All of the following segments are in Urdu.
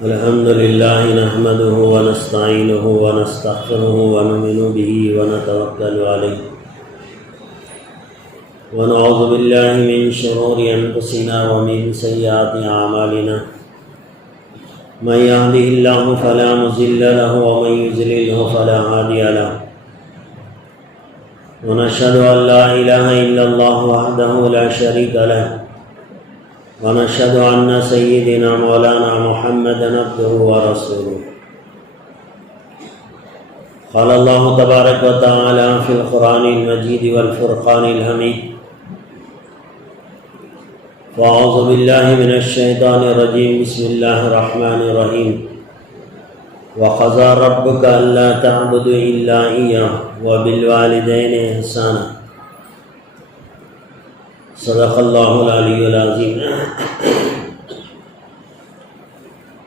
الحمد لله نحمده ونستعينه ونستغفره ونؤمن به ونتوكل عليه ونعوذ بالله من شرور أنفسنا ومن سيئات أعمالنا من يهده الله فلا مضل له ومن يضلل فلا هادي له ونشهد أن لا إله إلا الله وحده لا شريك له ونشهد أن سيدنا مولانا محمدا عبده ورسوله قال الله تبارك وتعالى في القرآن المجيد والفرقان الحميد فأعوذ بالله من الشيطان الرجيم بسم الله الرحمن الرحيم وقضى ربك ألا تعبدوا إلا إياه وبالوالدين إحسانا صدق اللہ العلی العظیم۔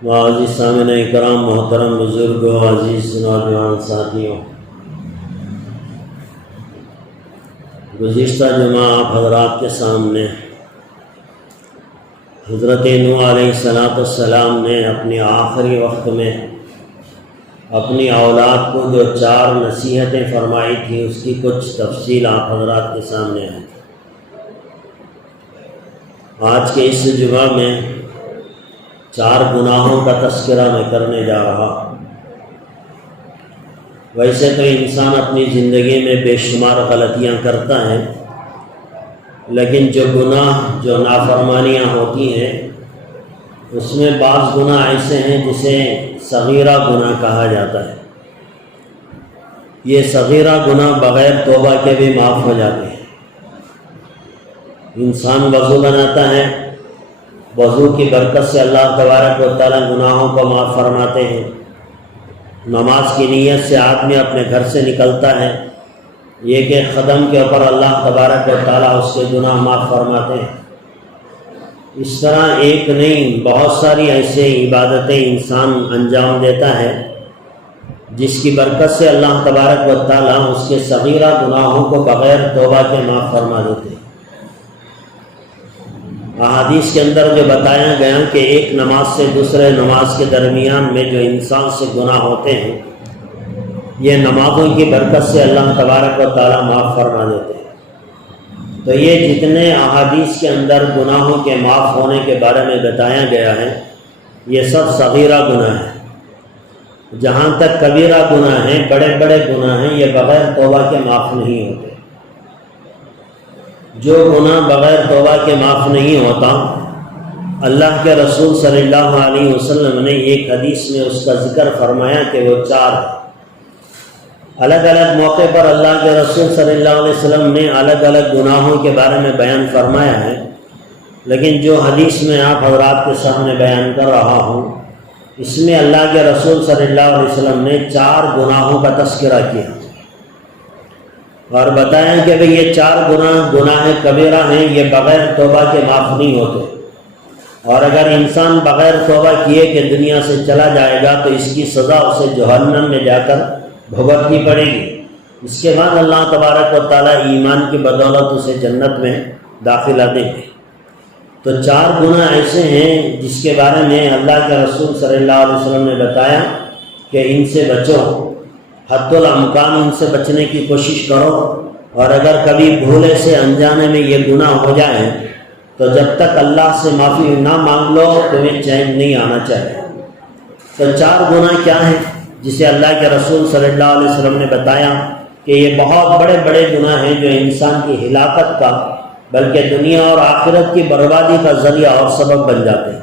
معزز سامعین کرام، محترم بزرگوں، عزیز نوجوان ساتھیوں، گزشتہ جمعہ آپ حضرات کے سامنے حضرت نوح علیہ السلام نے اپنی آخری وقت میں اپنی اولاد کو جو 4 نصیحتیں فرمائی تھیں اس کی کچھ تفصیل آپ حضرات کے سامنے ہے۔ آج کے اس جمعہ میں 4 گناہوں کا تذکرہ میں کرنے جا رہا۔ ویسے تو انسان اپنی زندگی میں بے شمار غلطیاں کرتا ہے، لیکن جو گناہ، جو نافرمانیاں ہوتی ہیں، اس میں بعض گناہ ایسے ہیں جسے صغیرہ گناہ کہا جاتا ہے۔ یہ صغیرہ گناہ بغیر توبہ کے بھی معاف ہو جاتے ہیں۔ انسان وضو بناتا ہے، وضو کی برکت سے اللہ تبارک و تعالیٰ گناہوں کو معاف فرماتے ہیں۔ نماز کی نیت سے آدمی اپنے گھر سے نکلتا ہے، یہ کہ قدم کے اوپر اللہ تبارک و تعالیٰ اس کے گناہ معاف فرماتے ہیں۔ اس طرح ایک نہیں، بہت ساری ایسے عبادتیں انسان انجام دیتا ہے جس کی برکت سے اللہ تبارک و تعالیٰ اس کے صغیرہ گناہوں کو بغیر توبہ کے معاف فرما دیتے ہیں۔ احادیث کے اندر جو بتایا گیا کہ ایک نماز سے دوسرے نماز کے درمیان میں جو انسان سے گناہ ہوتے ہیں، یہ نمازوں کی برکت سے اللہ تبارک و تعالیٰ معاف فرما دیتے ہیں۔ تو یہ جتنے احادیث کے اندر گناہوں کے معاف ہونے کے بارے میں بتایا گیا ہے، یہ سب صغیرہ گناہ ہیں۔ جہاں تک کبیرہ گناہ ہیں، بڑے بڑے گناہ ہیں، یہ بغیر توبہ کے معاف نہیں ہوتے۔ جو گناہ بغیر توبہ کے معاف نہیں ہوتا، اللہ کے رسول صلی اللہ علیہ وسلم نے ایک حدیث میں اس کا ذکر فرمایا کہ وہ 4 ہیں۔ الگ الگ موقع پر اللہ کے رسول صلی اللہ علیہ وسلم نے الگ الگ گناہوں کے بارے میں بیان فرمایا ہے، لیکن جو حدیث میں آپ حضرات کے سامنے بیان کر رہا ہوں، اس میں اللہ کے رسول صلی اللہ علیہ وسلم نے 4 گناہوں کا تذکرہ کیا اور بتایا کہ بھئی یہ 4 گناہ کبیرہ ہیں، یہ بغیر توبہ کے معاف نہیں ہوتے، اور اگر انسان بغیر توبہ کیے کہ دنیا سے چلا جائے گا تو اس کی سزا اسے جہنم میں جا کر بھگتنی پڑے گی۔ اس کے بعد اللہ تبارک و تعالیٰ ایمان کی بدولت اسے جنت میں داخلہ دیں گے۔ تو 4 گناہ ایسے ہیں جس کے بارے میں اللہ کے رسول صلی اللہ علیہ وسلم نے بتایا کہ ان سے بچو، حد الامکان ان سے بچنے کی کوشش کرو، اور اگر کبھی بھولے سے انجانے میں یہ گناہ ہو جائے تو جب تک اللہ سے معافی نہ مانگ لو تمہیں چین نہیں آنا چاہیے۔ تو 4 گناہ کیا ہیں جسے اللہ کے رسول صلی اللہ علیہ وسلم نے بتایا کہ یہ بہت بڑے بڑے گناہ ہیں جو انسان کی ہلاکت کا بلکہ دنیا اور آخرت کی بربادی کا ذریعہ اور سبب بن جاتے ہیں۔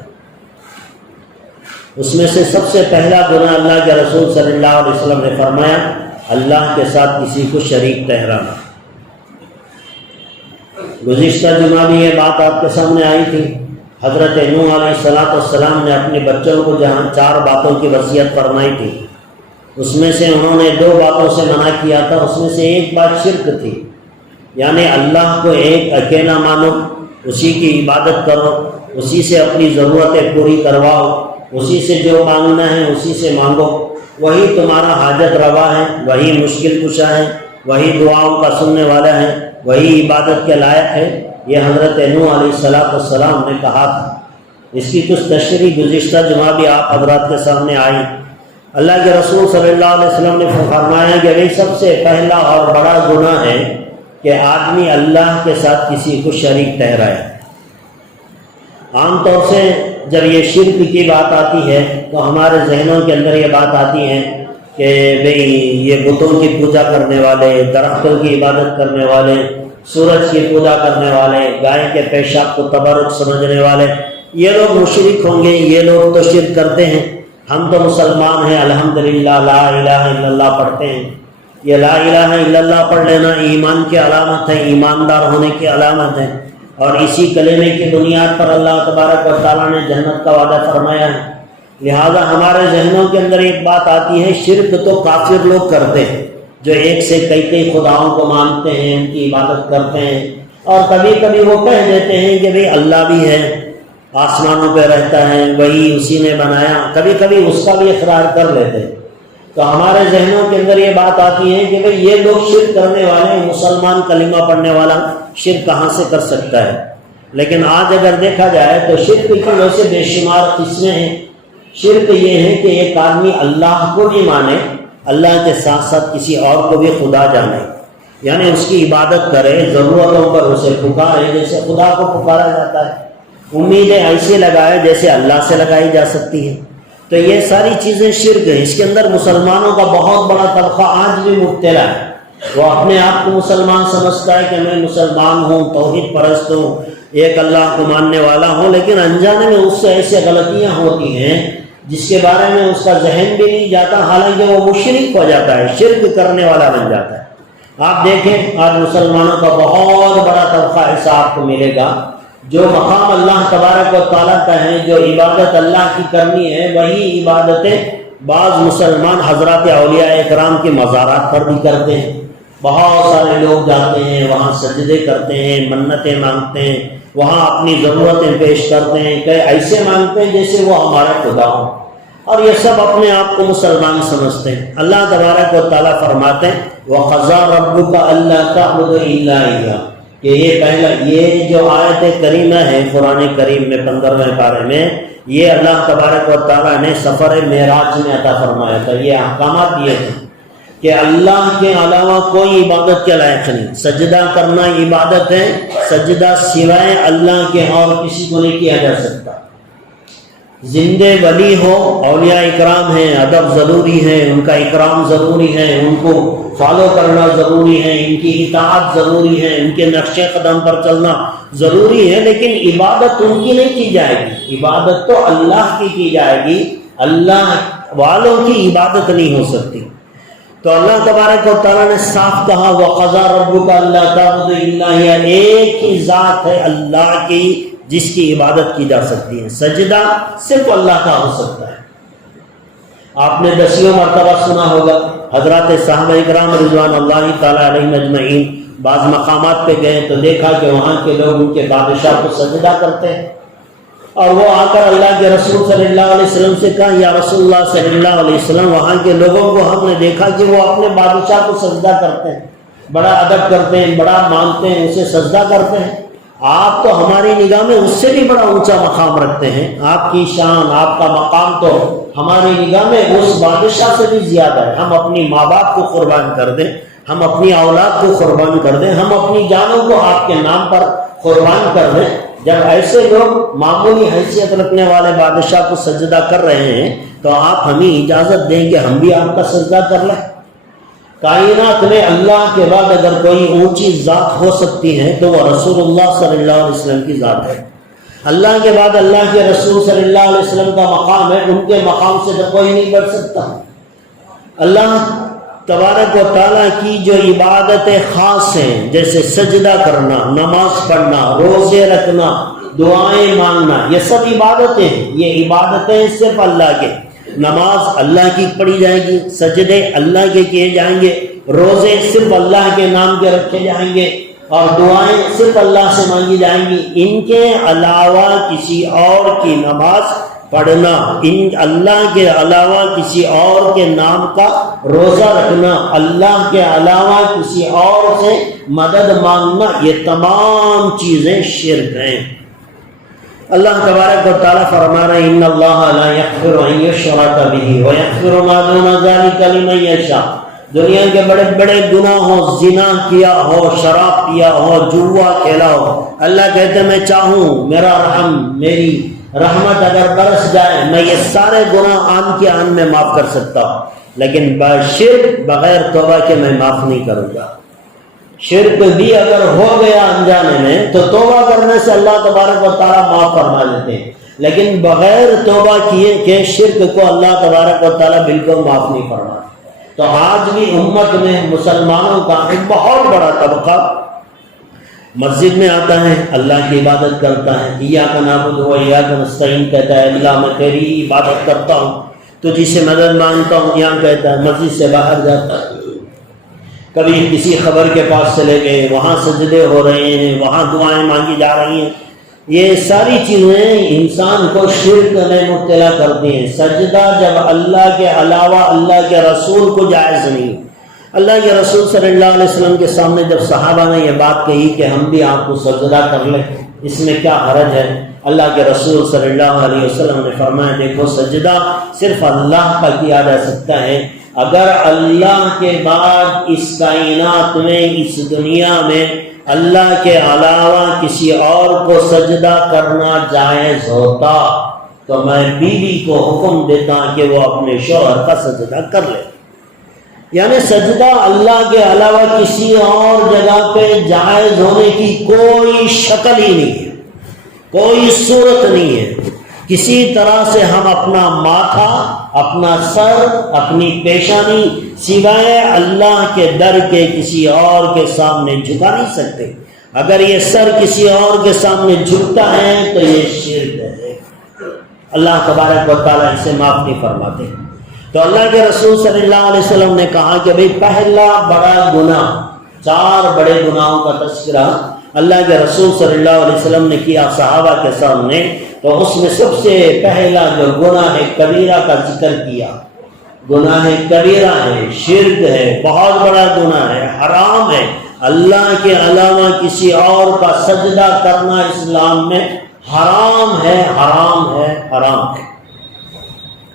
اس میں سے سب سے پہلا گناہ اللہ کے رسول صلی اللہ علیہ وسلم نے فرمایا، اللہ کے ساتھ کسی کو شریک ٹھہرانا۔ گزشتہ جمعہ بھی یہ بات آپ کے سامنے آئی تھی۔ حضرت نوح علیہ السلام نے اپنے بچوں کو جہاں 4 باتوں کی وصیت فرمائی تھی، اس میں سے انہوں نے 2 باتوں سے منع کیا تھا۔ اس میں سے ایک بات شرک تھی، یعنی اللہ کو ایک اکیلا مانو، اسی کی عبادت کرو، اسی سے اپنی ضرورتیں پوری کرواؤ، اسی سے جو مانگنا ہے اسی سے مانگو، وہی تمہارا حاجت روا ہے، وہی مشکل کشا ہے، وہی دعاؤں کا سننے والا ہے، وہی عبادت کے لائق ہے۔ یہ حضرت نوح علیہ السلام نے کہا تھا۔ اس کی کچھ تشریح گزشتہ جمعہ بھی آپ حضرات کے سامنے آئی۔ اللہ کے رسول صلی اللہ علیہ وسلم نے فرمایا کہ یہ سب سے پہلا اور بڑا گناہ ہے کہ آدمی اللہ کے ساتھ کسی کو شریک ٹھہرائے۔ عام طور سے جب یہ شرک کی بات آتی ہے تو ہمارے ذہنوں کے اندر یہ بات آتی ہے کہ بھئی یہ بتوں کی پوجا کرنے والے، درختوں کی عبادت کرنے والے، سورج کی پوجا کرنے والے، گائے کے پیشاب کو تبرک سمجھنے والے، یہ لوگ مشرک ہوں گے، یہ لوگ تو شرک کرتے ہیں۔ ہم تو مسلمان ہیں، الحمدللہ لا الہ الا اللہ پڑھتے ہیں۔ یہ لا الہ الا اللہ پڑھ لینا ایمان کی علامت ہے، ایماندار ہونے کی علامت ہے، اور اسی کلمے کی بنیاد پر اللہ تبارک و تعالیٰ نے جنت کا وعدہ فرمایا ہے۔ لہذا ہمارے ذہنوں کے اندر ایک بات آتی ہے، شرک تو کافر لوگ کرتے ہیں جو ایک سے کئی خداؤں کو مانتے ہیں، ان کی عبادت کرتے ہیں، اور کبھی کبھی وہ کہہ دیتے ہیں کہ بھئی اللہ بھی ہے، آسمانوں پہ رہتا ہے، وہی اسی نے بنایا، کبھی کبھی اس کا بھی اقرار کر لیتے ہیں۔ تو ہمارے ذہنوں کے اندر یہ بات آتی ہے کہ بھئی یہ لوگ شرک کرنے والے، مسلمان کلمہ پڑھنے والا شرک کہاں سے کر سکتا ہے؟ لیکن آج اگر دیکھا جائے تو شرک کی ویسے بے شمار قسمیں ہیں۔ شرک یہ ہے کہ ایک آدمی اللہ کو بھی مانے، اللہ کے ساتھ ساتھ کسی اور کو بھی خدا جانے، یعنی اس کی عبادت کرے، ضرورتوں پر اسے پکارے جیسے خدا کو پکارا جاتا ہے، امیدیں ایسے لگائے جیسے اللہ سے لگائی جا سکتی ہیں۔ تو یہ ساری چیزیں شرک ہیں۔ اس کے اندر مسلمانوں کا بہت بڑا طبقہ آج بھی مبتلا ہے۔ وہ اپنے آپ کو مسلمان سمجھتا ہے کہ میں مسلمان ہوں، توحید پرست ہوں، ایک اللہ کو ماننے والا ہوں، لیکن انجانے میں اس سے ایسے غلطیاں ہوتی ہیں جس کے بارے میں اس کا ذہن بھی نہیں جاتا، حالانکہ وہ مشرک ہو جاتا ہے، شرک کرنے والا بن جاتا ہے۔ آپ دیکھیں آج مسلمانوں کا بہت بڑا طبقہ ایسا آپ کو ملے گا جو مقام اللہ تبارک و تعالیٰ کا ہے، جو عبادت اللہ کی کرنی ہے، وہی عبادتیں بعض مسلمان حضرات اولیاء اکرام کے مزارات پر بھی کرتے ہیں۔ بہت سارے لوگ جاتے ہیں، وہاں سجدے کرتے ہیں، منتیں مانگتے ہیں، وہاں اپنی ضرورتیں پیش کرتے ہیں، کہ ایسے مانگتے ہیں جیسے وہ ہمارا خدا ہو، اور یہ سب اپنے آپ کو مسلمان سمجھتے ہیں۔ اللہ تبارک و تعالیٰ فرماتے ہیں وَقَضَىٰ رَبُّكَ أَلَّا تَعْبُدَ إِلَّا إِيَّاهُ، کہ یہ جو آیت کریمہ ہے قرآن کریم میں 15ویں پارے میں، یہ اللہ تبارک و تعالیٰ نے سفر معراج میں عطا فرمایا تھا۔ یہ احکامات دیے تھے کہ اللہ کے علاوہ کوئی عبادت کے لائق نہیں، سجدہ کرنا عبادت ہے، سجدہ سوائے اللہ کے اور کسی کو نہیں کیا جا سکتا۔ زندے ولی ہو، اولیاء اکرام ہیں، ادب ضروری ہے، ان کا اکرام ضروری ہے، ان کو فالو کرنا ضروری ہے، ان کی اطاعت ضروری ہے، ان کے نقش قدم پر چلنا ضروری ہے، لیکن عبادت ان کی نہیں کی جائے گی، عبادت تو اللہ کی جائے گی، اللہ والوں کی عبادت نہیں ہو سکتی۔ تو اللہ تبارک و تعالیٰ نے صاف کہا وَقَضَىٰ رَبُّكَ أَلَّا تَعْبُدُ إِلَّا إِيَّاهُ، ایک ہی ذات ہے اللہ کی جس کی عبادت کی جا سکتی ہے، سجدہ صرف اللہ کا ہو سکتا ہے۔ آپ نے 10 مرتبہ سنا ہوگا حضرات صحابہ اکرام رضوان اللہ تعالیٰ علیہم اجمعین بعض مقامات پہ گئے تو دیکھا کہ وہاں کے لوگ ان کے بادشاہ کو سجدہ کرتے ہیں، اور وہ آ کر اللہ کے رسول صلی اللہ علیہ وسلم سے کہا یا رسول اللہ صلی اللہ علیہ وسلم، وہاں کے لوگوں کو ہم نے دیکھا کہ وہ اپنے بادشاہ کو سجدہ کرتے ہیں، بڑا ادب کرتے ہیں، بڑا مانتے ہیں، اسے سجدہ کرتے ہیں، آپ تو ہماری نگاہ میں اس سے بھی بڑا اونچا مقام رکھتے ہیں، آپ کی شان، آپ کا مقام تو ہماری نگاہ میں اس بادشاہ سے بھی زیادہ ہے۔ ہم اپنی ماں باپ کو قربان کر دیں، ہم اپنی اولاد کو قربان کر دیں، ہم اپنی جانوں کو آپ کے نام پر قربان کر دیں۔ جب ایسے لوگ معمولی حیثیت رکھنے والے بادشاہ کو سجدہ کر رہے ہیں تو آپ ہمیں اجازت دیں کہ ہم بھی آپ کا سجدہ کر لیں۔ کائنات میں اللہ کے بعد اگر کوئی اونچی ذات ہو سکتی ہے تو وہ رسول اللہ صلی اللہ علیہ وسلم کی ذات ہے۔ اللہ کے بعد اللہ کے رسول صلی اللہ علیہ وسلم کا مقام ہے، ان کے مقام سے تو کوئی نہیں بڑھ سکتا۔ اللہ تبارک و تعالیٰ کی جو عبادتیں خاص ہیں، جیسے سجدہ کرنا، نماز پڑھنا، روزے رکھنا، دعائیں مانگنا، یہ سب عبادتیں ہیں۔ یہ عبادتیں صرف اللہ کے، نماز اللہ کی پڑھی جائے گی، سجدے اللہ کے کیے جائیں گے، روزے صرف اللہ کے نام کے رکھے جائیں گے، اور دعائیں صرف اللہ سے مانگی جائیں گی۔ ان کے علاوہ کسی اور کی نماز پڑھنا، ان اللہ کے علاوہ کسی اور کے نام کا روزہ رکھنا، اللہ کے علاوہ کسی اور سے مدد مانگنا، یہ تمام چیزیں شرک ہیں۔ اللہ تبارک و تعالیٰ فرما رہے ہیں ان اللہ لا یغفر ان یشرک بہ ویغفر ما دون ذلک لمن یشاء. دنیا کے بڑے بڑے گناہ ہو، زنا کیا ہو، شراب پیا ہو، جوا کھیلا ہو، اللہ کہتے ہیں میں چاہوں میرا رحم، میری رحمت اگر برس جائے میں یہ سارے گناہ آن کے آن میں معاف کر سکتا ہوں، لیکن شرک بغیر توبہ کے میں معاف نہیں کروں گا. شرک بھی اگر ہو گیا انجانے میں تو توبہ کرنے سے اللہ تبارک و تعالیٰ معاف فرما لیتے ہیں، لیکن بغیر توبہ کیے کہ شرک کو اللہ تبارک و تعالیٰ بالکل معاف نہیں فرماتے. تو آج بھی امت میں مسلمانوں کا ایک بہت بڑا طبقہ مسجد میں آتا ہے، اللہ کی عبادت کرتا ہے، ایاک نعبد و ایاک نستعین کہتا ہے، اللہ میں تیری عبادت کرتا ہوں، تجھی سے مدد مانگتا ہوں، یہاں کہتا ہے، مسجد سے باہر جاتا ہے، کبھی کسی خبر کے پاس چلے گئے، وہاں سجدے ہو رہے ہیں، وہاں دعائیں مانگی جا رہی ہیں. یہ ساری چیزیں انسان کو شرک میں مبتلا کرتی ہیں. سجدہ جب اللہ کے علاوہ اللہ کے رسول کو جائز نہیں. اللہ کے رسول صلی اللہ علیہ وسلم کے سامنے جب صحابہ نے یہ بات کہی کہ ہم بھی آپ کو سجدہ کر لیں، اس میں کیا حرج ہے، اللہ کے رسول صلی اللہ علیہ وسلم نے فرمایا دیکھو سجدہ صرف اللہ کا کیا جا سکتا ہے. اگر اللہ کے بعد اس کائنات میں، اس دنیا میں اللہ کے علاوہ کسی اور کو سجدہ کرنا جائز ہوتا تو میں بیوی کو حکم دیتا کہ وہ اپنے شوہر کا سجدہ کر لے. یعنی سجدہ اللہ کے علاوہ کسی اور جگہ پہ جائز ہونے کی کوئی شکل ہی نہیں ہے، کوئی صورت نہیں ہے. کسی طرح سے ہم اپنا ماتھا، اپنا سر، اپنی پیشانی سوائے اللہ کے در کے کسی اور کے سامنے جھکا نہیں سکتے. اگر یہ سر کسی اور کے سامنے جھکتا ہے تو یہ شرک ہے، اللہ تبارک و تعالیٰ اسے معاف نہیں فرماتے. تو اللہ کے رسول صلی اللہ علیہ وسلم نے کہا کہ بھئی پہلا بڑا گناہ، 4 بڑے گناہوں کا تذکرہ اللہ کے رسول صلی اللہ علیہ وسلم نے کیا صحابہ کے سامنے. تو اس میں سب سے پہلا جو گناہ کبیرہ کا ذکر کیا، گناہ کبیرہ ہے، شرک ہے، بہت بڑا گناہ ہے، حرام ہے. اللہ کے علاوہ کسی اور کا سجدہ کرنا اسلام میں حرام ہے، حرام ہے، حرام ہے.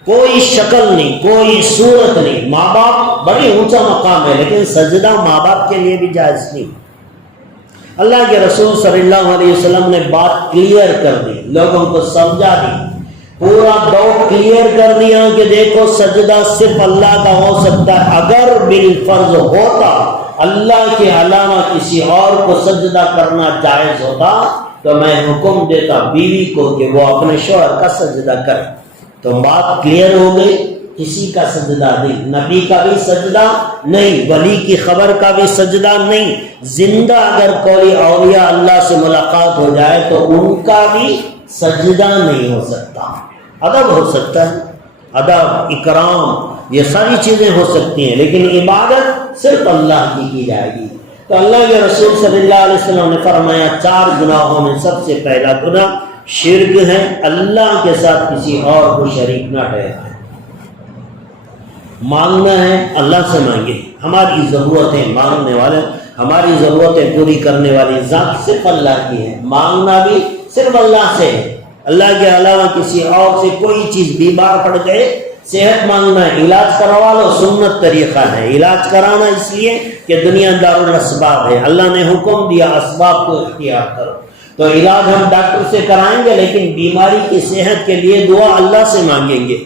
کوئی شکل نہیں، کوئی صورت نہیں. ماں باپ بڑی اونچا مقام ہے، لیکن سجدہ ماں باپ کے لیے بھی جائز نہیں. اللہ کے رسول صلی اللہ علیہ وسلم نے بات کلیئر کر دی، لوگوں کو سمجھا دی، پورا ڈاؤٹ کلیئر کر دیا کہ دیکھو سجدہ صرف اللہ کا ہو سکتا ہے. اگر بالفرض ہوتا اللہ کے علاوہ کسی اور کو سجدہ کرنا جائز ہوتا تو میں حکم دیتا بیوی کو کہ وہ اپنے شوہر کا سجدہ کرے. تو بات کلیئر ہو گئی، کسی کا سجدہ نہیں، نبی کا بھی سجدہ نہیں، ولی کی خبر کا بھی سجدہ نہیں. زندہ اگر کوئی اولیاء اللہ سے ملاقات ہو جائے تو ان کا بھی سجدہ نہیں ہو سکتا. ادب ہو سکتا ہے، ادب، اکرام، یہ ساری چیزیں ہو سکتی ہیں، لیکن عبادت صرف اللہ کی جائے گی. تو اللہ کے رسول صلی اللہ علیہ وسلم نے فرمایا 4 گناہوں میں سب سے پہلا گناہ شرک ہے، اللہ کے ساتھ کسی اور کو شریک نہ ٹھہرائے. مانگنا ہے اللہ سے مانگے، ہماری ضرورتیں مانگنے والے، ہماری ضرورتیں پوری کرنے والی ذات صرف اللہ کی ہے. مانگنا بھی صرف اللہ سے ہے، اللہ کے علاوہ کسی اور سے کوئی چیز. بیمار پڑ گئے، صحت مانگنا ہے، علاج کروا لو، سنت طریقہ ہے. علاج کرانا اس لیے کہ دنیا دار الاسباب ہے، اللہ نے حکم دیا اسباب کو اختیار کرو. تو علاج ہم ڈاکٹر سے کرائیں گے، لیکن بیماری کی صحت کے لیے دعا اللہ سے مانگیں گے.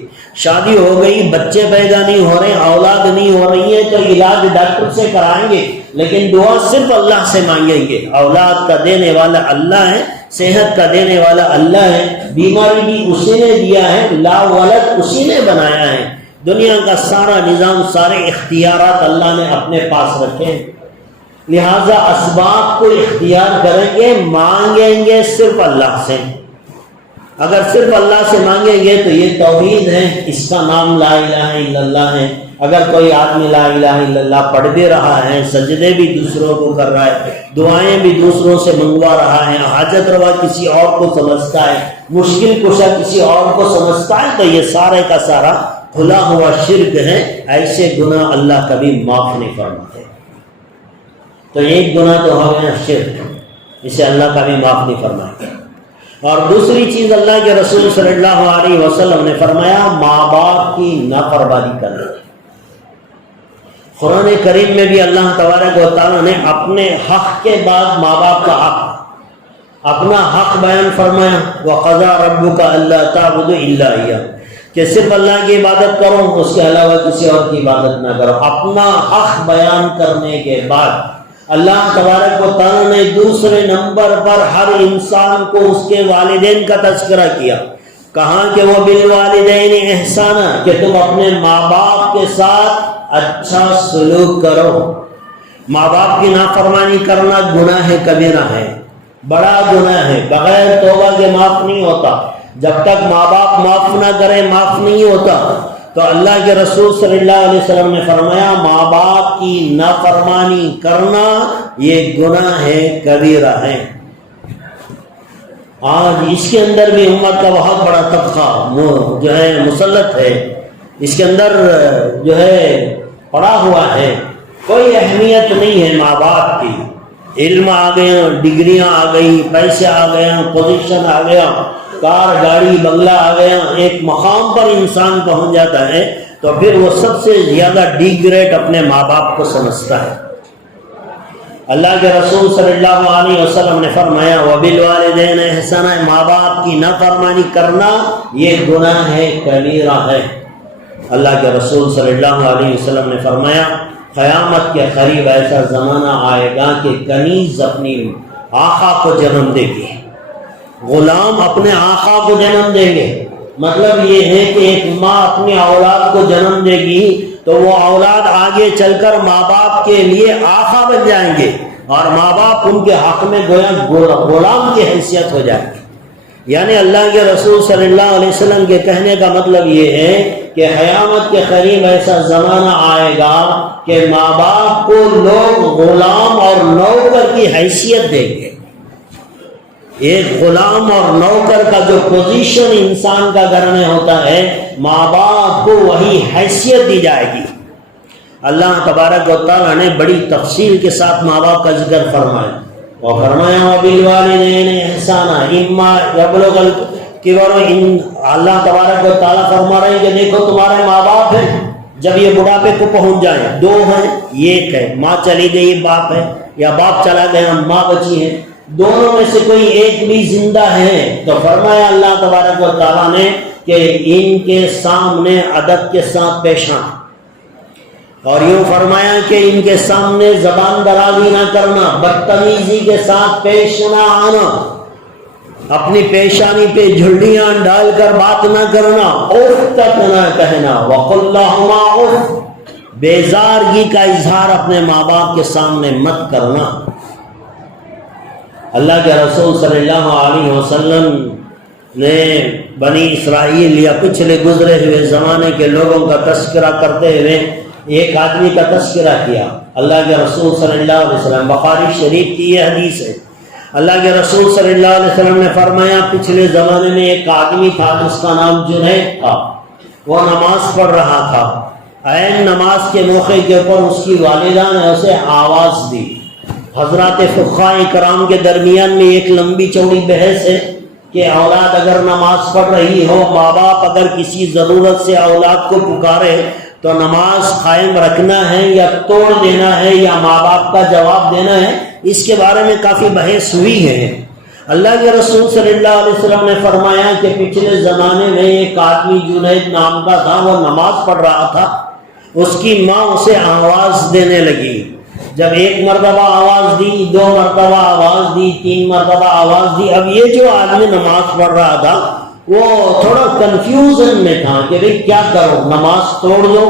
شادی ہو گئی، بچے پیدا نہیں ہو رہے، اولاد نہیں ہو رہی ہے، تو علاج ڈاکٹر سے کرائیں گے، لیکن دعا صرف اللہ سے مانگیں گے. اولاد کا دینے والا اللہ ہے، صحت کا دینے والا اللہ ہے، بیماری بھی اسی نے دیا ہے، لا ولد اسی نے بنایا ہے. دنیا کا سارا نظام، سارے اختیارات اللہ نے اپنے پاس رکھے، لہذا اسباب کو اختیار کریں گے، مانگیں گے صرف اللہ سے. اگر صرف اللہ سے مانگیں گے تو یہ توحید ہے، اس کا نام لا الہ الا اللہ ہے. اگر کوئی آدمی لا الہ الا اللہ پڑھ بھی رہا ہے، سجدے بھی دوسروں کو کر رہا ہے، دعائیں بھی دوسروں سے منگوا رہا ہے، حاجت روا کسی اور کو سمجھتا ہے، مشکل کشا کسی اور کو سمجھتا ہے، تو یہ سارے کا سارا کھلا ہوا شرک ہے. ایسے گناہ اللہ کبھی معاف نہیں فرماتے. تو ایک گناہ تو ہو گیا شرک، اسے اللہ کبھی معاف نہیں فرمائے. اور دوسری چیز اللہ کے رسول صلی اللہ علیہ وسلم نے فرمایا ماں باپ کی نافرمانی کرنا۔ قرآن کریم میں بھی اللہ تبارک و تعالیٰ نے اپنے حق کے بعد ماں باپ کا حق، اپنا حق بیان فرمایا، وَقَضَىٰ رَبُّكَ أَلَّا تَعْبُدُوا إِلَّا إِيَّاهُ، کہ صرف اللہ کی عبادت کرو، اس کے علاوہ کسی اور کی عبادت نہ کرو۔ اپنا حق بیان کرنے کے بعد اللہ تبارک و تعالیٰ نے دوسرے نمبر پر ہر انسان کو اس کے والدین کا تذکرہ کیا، کہا کہ وہ بالوالدین احسانا، کہ تم اپنے ماں باپ کے ساتھ اچھا سلوک کرو۔ ماں باپ کی نافرمانی کرنا گناہ کبیرہ ہے، بڑا گناہ ہے، بغیر توبہ کے معاف نہیں ہوتا۔ جب تک ماں باپ معاف نہ کرے معاف نہیں ہوتا۔ تو اللہ کے رسول صلی اللہ علیہ وسلم نے فرمایا ماں باپ کی نافرمانی کرنا یہ گناہ کبیرہ ہے۔ آج اس کے اندر بھی امت کا بہت بڑا طبقہ جو ہے مسلط ہے، اس کے اندر جو ہے پڑا ہوا ہے، کوئی اہمیت نہیں ہے ماں باپ کی۔ علم آ گیا، ڈگریاں آ گئی، پیسے آ گیا، پوزیشن آ گیا، کار گاڑی بنگلہ آ گیا، ایک مقام پر انسان پہنچ جاتا ہے تو پھر وہ سب سے زیادہ ڈیگریڈ اپنے ماں باپ کو سمجھتا ہے۔ اللہ کے رسول صلی اللہ علیہ وسلم نے فرمایا وَبِالْوَالِدَيْنِ احسانا، ماں باپ کی نافرمانی کرنا یہ گناہ کبیرہ ہے۔ اللہ کے رسول صلی اللہ علیہ وسلم نے فرمایا قیامت کے قریب ایسا زمانہ آئے گا کہ کنیز اپنی آقا کو جنم دے گی، غلام اپنے آقا کو جنم دیں گے۔ مطلب یہ ہے کہ ایک ماں اپنی اولاد کو جنم دے گی تو وہ اولاد آگے چل کر ماں باپ کے لیے آقا بن جائیں گے، اور ماں باپ ان کے حق میں گویا غلام کی حیثیت ہو جائے گی۔ یعنی اللہ کے رسول صلی اللہ علیہ وسلم کے کہنے کا مطلب یہ ہے کہ قیامت کے قریب ایسا زمانہ آئے گا کہ ماں باپ کو لوگ غلام اور نوکر کی حیثیت دیں گے۔ ایک غلام اور نوکر کا جو پوزیشن انسان کا گھر میں ہوتا ہے، ماں باپ کو وہی حیثیت دی جائے گی۔ اللہ تبارک و تعالیٰ نے بڑی تفصیل کے ساتھ ماں باپ کا ذکر فرمایا، اور فرمایا وَبِالْوَالِدَيْنِ احسانا اِمَّا يَبْلُغَ الْكِبَرَ۔ اللہ تبارک و تعالیٰ فرما رہے ہیں کہ دیکھو تمہارے ماں باپ ہیں، جب یہ بڑھاپے کو پہنچ جائیں، دو ہیں، ایک ہے ماں چلی گئی باپ ہے، یا باپ چلا گیا ماں بچی ہے، دونوں میں سے کوئی ایک بھی زندہ ہے، تو فرمایا اللہ تبارک و تعالیٰ نے کہ ان کے سامنے ادب کے ساتھ پیش آنا، اور یوں فرمایا کہ ان کے سامنے زبان درازی نہ کرنا، بدتمیزی کے ساتھ پیش نہ آنا، اپنی پیشانی پہ جھلیاں ڈال کر بات نہ کرنا، اف تک نہ کہنا، وَقُلْ لَهُمَا اف، بیزارگی کا اظہار اپنے ماں باپ کے سامنے مت کرنا۔ اللہ کے رسول صلی اللہ علیہ وسلم نے بنی اسرائیل یا پچھلے گزرے ہوئے زمانے کے لوگوں کا تذکرہ کرتے ہوئے ایک آدمی کا تذکرہ کیا۔ اللہ کے رسول صلی اللہ علیہ وسلم، بخاری شریف کی یہ حدیث ہے، اللہ کے رسول صلی اللہ علیہ وسلم نے فرمایا پچھلے زمانے میں ایک آدمی تھا جس کا نام جنید تھا، وہ نماز پڑھ رہا تھا، عین نماز کے موقع کے اوپر اس کی والدہ نے اسے آواز دی۔ حضرات فقہاء کرام کے درمیان میں ایک لمبی چوڑی بحث ہے کہ اولاد اگر نماز پڑھ رہی ہو، ماں باپ اگر کسی ضرورت سے اولاد کو پکارے تو نماز قائم رکھنا ہے یا توڑ دینا ہے یا ماں باپ کا جواب دینا ہے، اس کے بارے میں کافی بحث ہوئی ہے۔ اللہ کے رسول صلی اللہ علیہ وسلم نے فرمایا کہ پچھلے زمانے میں ایک آدمی جنید نام کا تھا، وہ نماز پڑھ رہا تھا، اس کی ماں اسے آواز دینے لگی۔ جب ایک مرتبہ آواز دی، دو مرتبہ آواز دی، تین مرتبہ آواز دی، اب یہ جو آدمی نماز پڑھ رہا تھا وہ تھوڑا کنفیوژن میں تھا کہ بھئی کیا کرو، نماز توڑ دو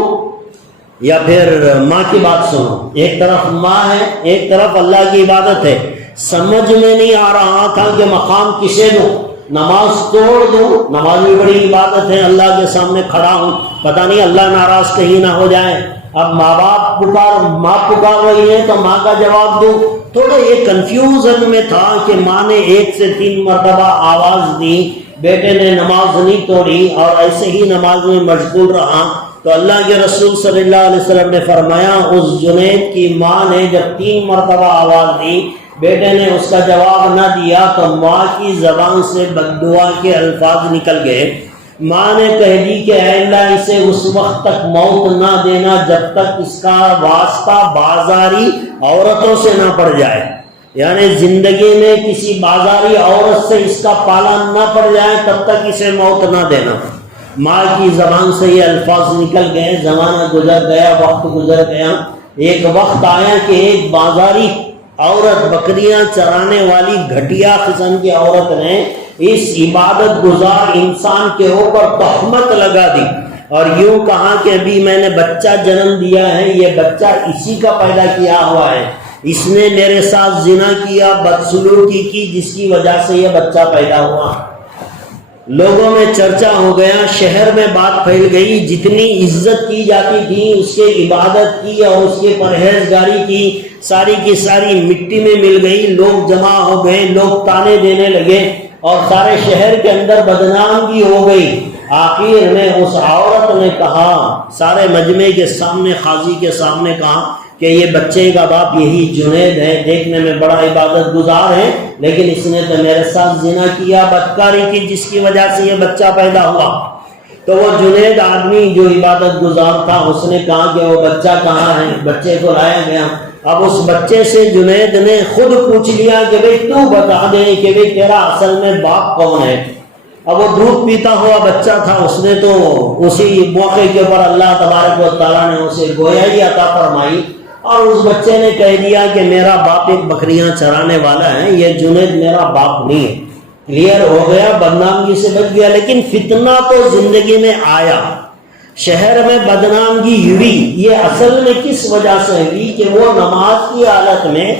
یا پھر ماں کی بات سنو۔ ایک طرف ماں ہے، ایک طرف اللہ کی عبادت ہے، سمجھ میں نہیں آ رہا تھا کہ مقام کسے دوں، نماز توڑ دوں، نماز بھی بڑی عبادت ہے، اللہ کے سامنے کھڑا ہوں، پتہ نہیں اللہ ناراض کہیں نہ ہو جائے، اب ماں پکار رہی ہے تو ماں کا جواب دوں۔ تھوڑا یہ کنفیوژن میں تھا کہ ماں نے 1 سے 3 مرتبہ آواز دی، بیٹے نے نماز نہیں توڑی اور ایسے ہی نماز میں مشغول رہا۔ تو اللہ کے رسول صلی اللہ علیہ وسلم نے فرمایا اس جنید کی ماں نے جب 3 مرتبہ آواز دی، بیٹے نے اس کا جواب نہ دیا تو ماں کی زبان سے بد دعا کے الفاظ نکل گئے۔ ماں نے کہہ دی کہ اے اللہ اسے اس وقت تک موت نہ دینا جب تک اس کا واسطہ بازاری عورتوں سے نہ پڑ جائے، یعنی زندگی میں کسی بازاری عورت سے اس کا پالن نہ پڑ جائے تب تک اسے موت نہ دینا۔ ماں کی زبان سے یہ الفاظ نکل گئے، زمانہ گزر گیا، وقت گزر گیا، ایک وقت آیا کہ ایک بازاری عورت، بکریاں چرانے والی گھٹیا قسم کی عورت نے اس عبادت گزار انسان کے اوپر تہمت لگا دی اور یوں کہا کہ ابھی میں نے بچہ جنم دیا ہے، یہ بچہ اسی کا پیدا کیا ہوا ہے، اس نے میرے ساتھ زنا کیا، بدسلوکی کی، جس کی وجہ سے یہ بچہ پیدا ہوا۔ لوگوں میں چرچا ہو گیا، شہر میں بات پھیل گئی، جتنی عزت کی جاتی تھی اس کے عبادت کی اور اس کے پرہیزگاری کی ساری مٹی میں مل گئی۔ لوگ جمع ہو گئے، لوگ تانے دینے لگے اور سارے شہر کے اندر بدنام ہو گئی۔ آخر میں اس عورت نے کہا، سارے مجمع کے سامنے، قاضی کے سامنے کہا کہ یہ بچے کا باپ یہی جنید ہے، دیکھنے میں بڑا عبادت گزار ہے، لیکن اس نے تو میرے ساتھ زنا کیا، بدکاری کی، جس کی وجہ سے یہ بچہ پیدا ہوا۔ تو وہ جنید آدمی جو عبادت گزار تھا اس نے کہا کہ وہ بچہ کہاں ہے؟ بچے کو لایا گیا۔ اب اس بچے سے جنید نے خود پوچھ لیا کہ بھئی تو بتا دے کہ بھئی تیرا اصل میں باپ کون ہے۔ اب وہ دودھ پیتا ہوا بچہ تھا، اس نے تو اسی موقع کے اوپر اللہ تبارک و تعالیٰ نے اسے گویائی عطا فرمائی اور اس بچے نے کہہ دیا کہ میرا باپ ایک بکریاں چرانے والا ہے، یہ جنید میرا باپ نہیں ہے۔ کلیئر ہو گیا، بدنامگی سے بچ گیا۔ لیکن فتنہ تو زندگی میں آیا، شہر میں بدنامگی ہوئی۔ یہ اصل میں کس وجہ سے ہوئی کہ وہ نماز کی حالت میں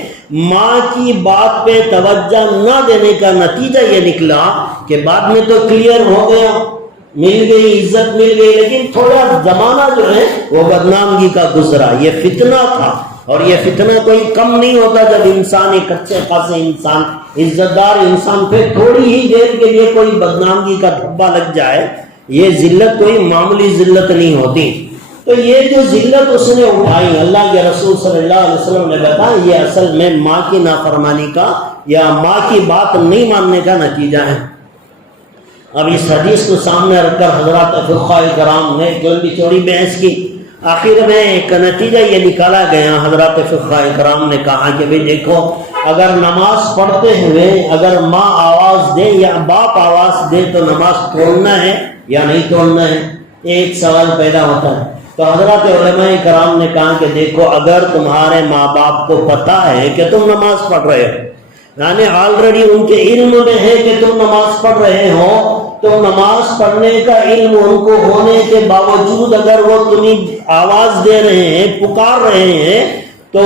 ماں کی بات پہ توجہ نہ دینے کا نتیجہ یہ نکلا کہ بعد میں تو کلیئر ہو گیا، مل گئی، عزت مل گئی، لیکن تھوڑا زمانہ جو ہے وہ بدنامگی کا گزرا۔ یہ فتنہ تھا اور یہ فتنہ کوئی کم نہیں ہوتا جب انسان، ایک اچھے خاصے انسان، عزت دار انسان پہ تھوڑی ہی دیر کے لیے کوئی بدنامگی کا دھبا لگ جائے، یہ ذلت کوئی معمولی ذلت نہیں ہوتی۔ تو یہ جو ذلت اس نے اٹھائی، اللہ کے رسول صلی اللہ علیہ وسلم نے بتایا یہ اصل میں ماں کی نافرمانی کا یا ماں کی بات نہیں ماننے کا نتیجہ ہے۔ اب اس حدیث کو سامنے رکھ کر حضرات فقہاء کرام نے لمبی چوڑی بحث کی، آخر میں ایک نتیجہ یہ نکالا گیا۔ حضرات فقہاء کرام نے کہا کہ بھئی دیکھو، اگر نماز پڑھتے ہوئے اگر ماں آواز دے یا باپ آواز دے تو نماز توڑنا ہے یا نہیں توڑنا ہے؟ ایک سوال پیدا ہوتا ہے۔ تو حضرات علماء کرام نے کہا کہ دیکھو، اگر تمہارے ماں باپ کو پتہ ہے کہ تم نماز پڑھ رہے ہو، یعنی آلریڈی ان کے علم میں ہے کہ تم نماز پڑھ رہے ہو، تو نماز پڑھنے کا علم ان کو ہونے کے باوجود اگر وہ تمہیں آواز دے رہے ہیں، پکار رہے ہیں، تو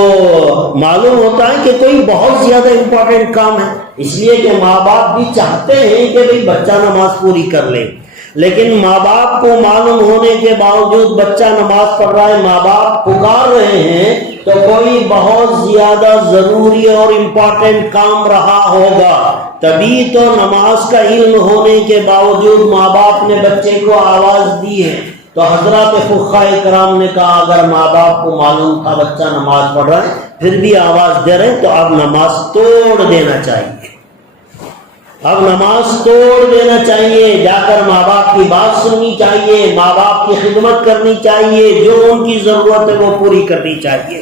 معلوم ہوتا ہے کہ کوئی بہت زیادہ امپورٹنٹ کام ہے۔ اس لیے کہ ماں باپ بھی چاہتے ہیں کہ بھئی بچہ نماز پوری کر لے، لیکن ماں باپ کو معلوم ہونے کے باوجود بچہ نماز پڑھ رہا ہے، ماں باپ پکار رہے ہیں، تو کوئی بہت زیادہ ضروری اور امپورٹنٹ کام رہا ہوگا، تبھی تو نماز کا علم ہونے کے باوجود ماں باپ نے بچے کو آواز دی ہے۔ تو حضرات فقہاء کرام نے کہا اگر ماں باپ کو معلوم تھا بچہ نماز پڑھ رہا ہے پھر بھی آواز دے رہے ہیں تو اب نماز توڑ دینا چاہیے، اب نماز توڑ دینا چاہیے، جا کر ماں باپ کی بات سننی چاہیے، ماں باپ کی خدمت کرنی چاہیے، جو ان کی ضرورت ہے وہ پوری کرنی چاہیے۔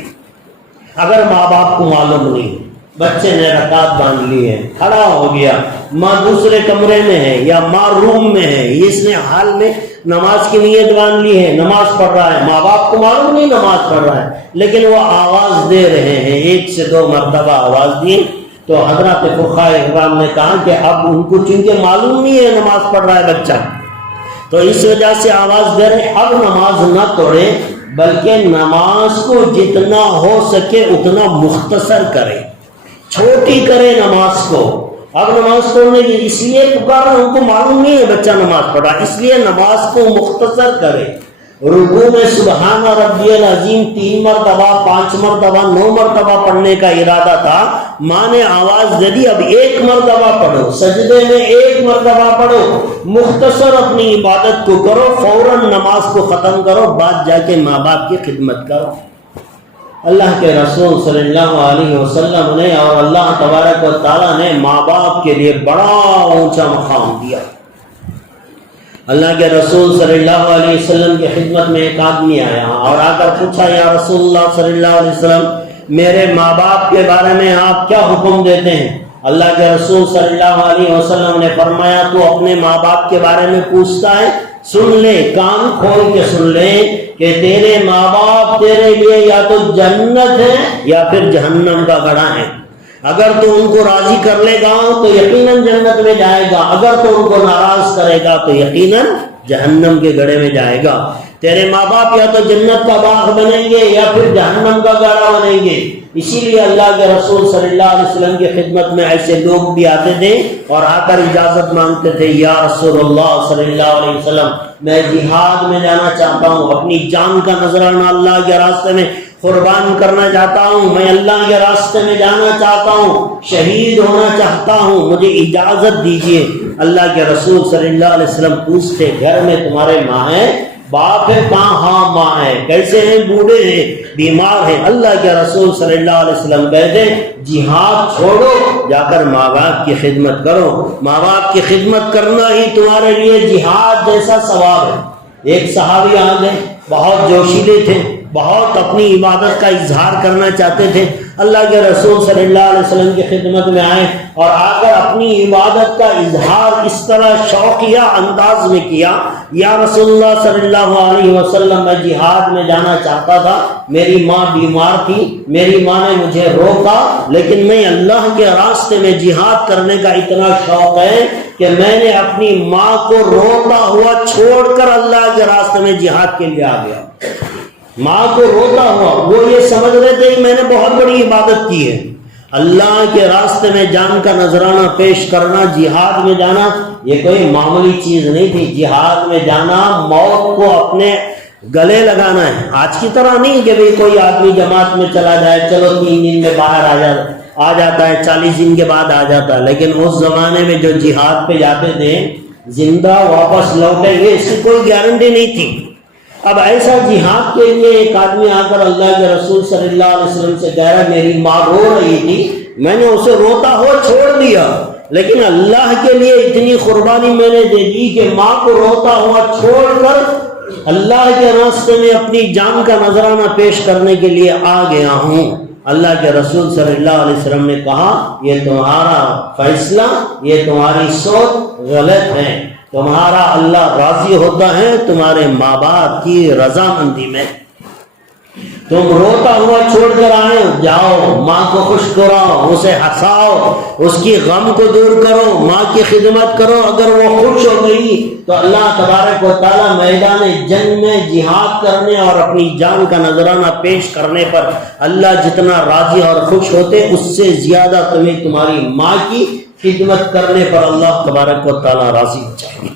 اگر ماں باپ کو معلوم نہیں، بچے نے رکعت باندھ لی ہے، کھڑا ہو گیا، ماں دوسرے کمرے میں ہے یا ماں روم میں ہے، اس نے حال میں نماز کی نیت باندھ لی ہے، نماز پڑھ رہا ہے، ماں باپ کو معلوم نہیں نماز پڑھ رہا ہے، لیکن وہ آواز دے رہے ہیں، 1 سے 2 مرتبہ آواز دی، تو حضرات فقہاء کرام نے کہا کہ اب ان کو چونکہ معلوم نہیں ہے نماز پڑھ رہا ہے بچہ، تو اس وجہ سے آواز دے رہے، اب نماز نہ توڑے بلکہ نماز کو جتنا ہو سکے اتنا مختصر کرے، چھوٹی کرے نماز کو۔ اب نماز پڑھنے کی اس لیے پکارا، ان کو معلوم نہیں ہے بچہ نماز پڑھا، اس لیے نماز کو مختصر کرے۔ رکوع میں سبحان ربی العظیم 3 مرتبہ، 5 مرتبہ، 9 مرتبہ پڑھنے کا ارادہ تھا، ماں نے آواز دے دی اب 1 مرتبہ پڑھو، سجدے میں 1 مرتبہ پڑھو، مختصر اپنی عبادت کو کرو، فوراً نماز کو ختم کرو، بعد جا کے ماں باپ کی خدمت کرو۔ اللہ کے رسول صلی اللہ علیہ وسلم نے اور اللہ تبارک و تعالیٰ نے ماں باپ کے لیے بڑا اونچا مقام دیا۔ اللہ کے رسول صلی اللہ علیہ وسلم کی خدمت میں ایک آدمی آیا اور آ کر پوچھا، یا رسول اللہ صلی اللہ علیہ وسلم، میرے ماں باپ کے بارے میں آپ کیا حکم دیتے ہیں؟ اللہ کے رسول صلی اللہ علیہ وسلم نے فرمایا، تو اپنے ماں باپ کے بارے میں پوچھتا ہے، سن لے، کان کھول کے سن لے کہ تیرے ماں باپ تیرے لیے یا تو جنت ہے یا پھر جہنم کا گڑھا ہے۔ اگر تو ان کو راضی کر لے گا تو یقیناً جنت میں جائے گا، اگر تو ان کو ناراض کرے گا تو یقیناً جہنم کے گڑھے میں جائے گا۔ تیرے ماں باپ یا تو جنت کا باغ بنیں گے یا پھر جہنم کا گڑھا بنیں گے۔ اسی لیے اللہ کے رسول صلی اللہ علیہ وسلم کی خدمت میں ایسے لوگ بھی آتے تھے اور آ کر اجازت مانگتے تھے، یا رسول اللہ صلی اللہ علیہ وسلم، میں جہاد میں جانا چاہتا ہوں، اپنی جان کا نذرانہ اللہ کے راستے میں قربان کرنا چاہتا ہوں، میں اللہ کے راستے میں جانا چاہتا ہوں، شہید ہونا چاہتا ہوں، مجھے اجازت دیجیے۔ اللہ کے رسول صلی اللہ علیہ وسلم پوچھتے، گھر میں تمہارے ماں ہیں، باپ ہے؟ کہاں؟ ہاں ماں ہے۔ کیسے ہیں؟ بوڑھے ہیں، بیمار ہیں۔ اللہ کے رسول صلی اللہ علیہ وسلم کہتے، جہاد چھوڑو، جا کر ماں باپ کی خدمت کرو، ماں باپ کی خدمت کرنا ہی تمہارے لیے جہاد جیسا ثواب ہے۔ ایک صحابی آ گئے، بہت جوشیلے تھے، بہت اپنی عبادت کا اظہار کرنا چاہتے تھے۔ اللہ کے رسول صلی اللہ علیہ وسلم کی خدمت میں آئے اور آ کر اپنی عبادت کا اظہار اس طرح شوقیہ انداز میں کیا، یا رسول اللہ صلی اللہ علیہ وسلم، میں جہاد میں جانا چاہتا تھا، میری ماں بیمار تھی، میری ماں نے مجھے روکا، لیکن میں اللہ کے راستے میں جہاد کرنے کا اتنا شوق ہے کہ میں نے اپنی ماں کو روتا ہوا چھوڑ کر اللہ کے راستے میں جہاد کے لیے آ گیا۔ ماں کو روتا ہوا، وہ یہ سمجھ رہے تھے کہ میں نے بہت بڑی عبادت کی ہے۔ اللہ کے راستے میں جان کا نذرانہ پیش کرنا، جہاد میں جانا، یہ کوئی معمولی چیز نہیں تھی۔ جہاد میں جانا موت کو اپنے گلے لگانا ہے۔ آج کی طرح نہیں کہ بھئی کوئی آدمی جماعت میں چلا جائے، چلو 3 دن میں باہر آ جاتا ہے، 40 دن کے بعد آ جاتا ہے، لیکن اس زمانے میں جو جہاد پہ جاتے تھے زندہ واپس لوٹیں گے اس کی کوئی گارنٹی نہیں تھی۔ اب ایسا جہاد کے لیے ایک آدمی آ کر اللہ کے رسول صلی اللہ علیہ وسلم سے کہہ رہا، میری ماں رو رہی تھی، میں نے اسے روتا ہوا چھوڑ دیا، لیکن اللہ کے لیے اتنی قربانی میں نے دے دی کہ ماں کو روتا ہوا چھوڑ کر اللہ کے راستے میں اپنی جان کا نذرانہ پیش کرنے کے لیے آ گیا ہوں۔ اللہ کے رسول صلی اللہ علیہ وسلم نے کہا، یہ تمہارا فیصلہ، یہ تمہاری سوچ غلط ہے، تمہارا اللہ راضی ہوتا ہے تمہارے ماں باپ کی رضامندی میں۔ تم روتا ہوا چھوڑ کر آئے، جاؤ ماں کو خوش کراؤ، اسے ہنساؤ، اس کی غم کو دور کرو، ماں کی خدمت کرو۔ اگر وہ خوش ہو گئی تو اللہ تبارک و تعالیٰ میدان جنگ میں جہاد کرنے اور اپنی جان کا نذرانہ پیش کرنے پر اللہ جتنا راضی اور خوش ہوتے، اس سے زیادہ تمہیں تمہاری ماں کی خدمت کرنے پر اللہ تبارک و تعالیٰ راضی ہو جائے گا۔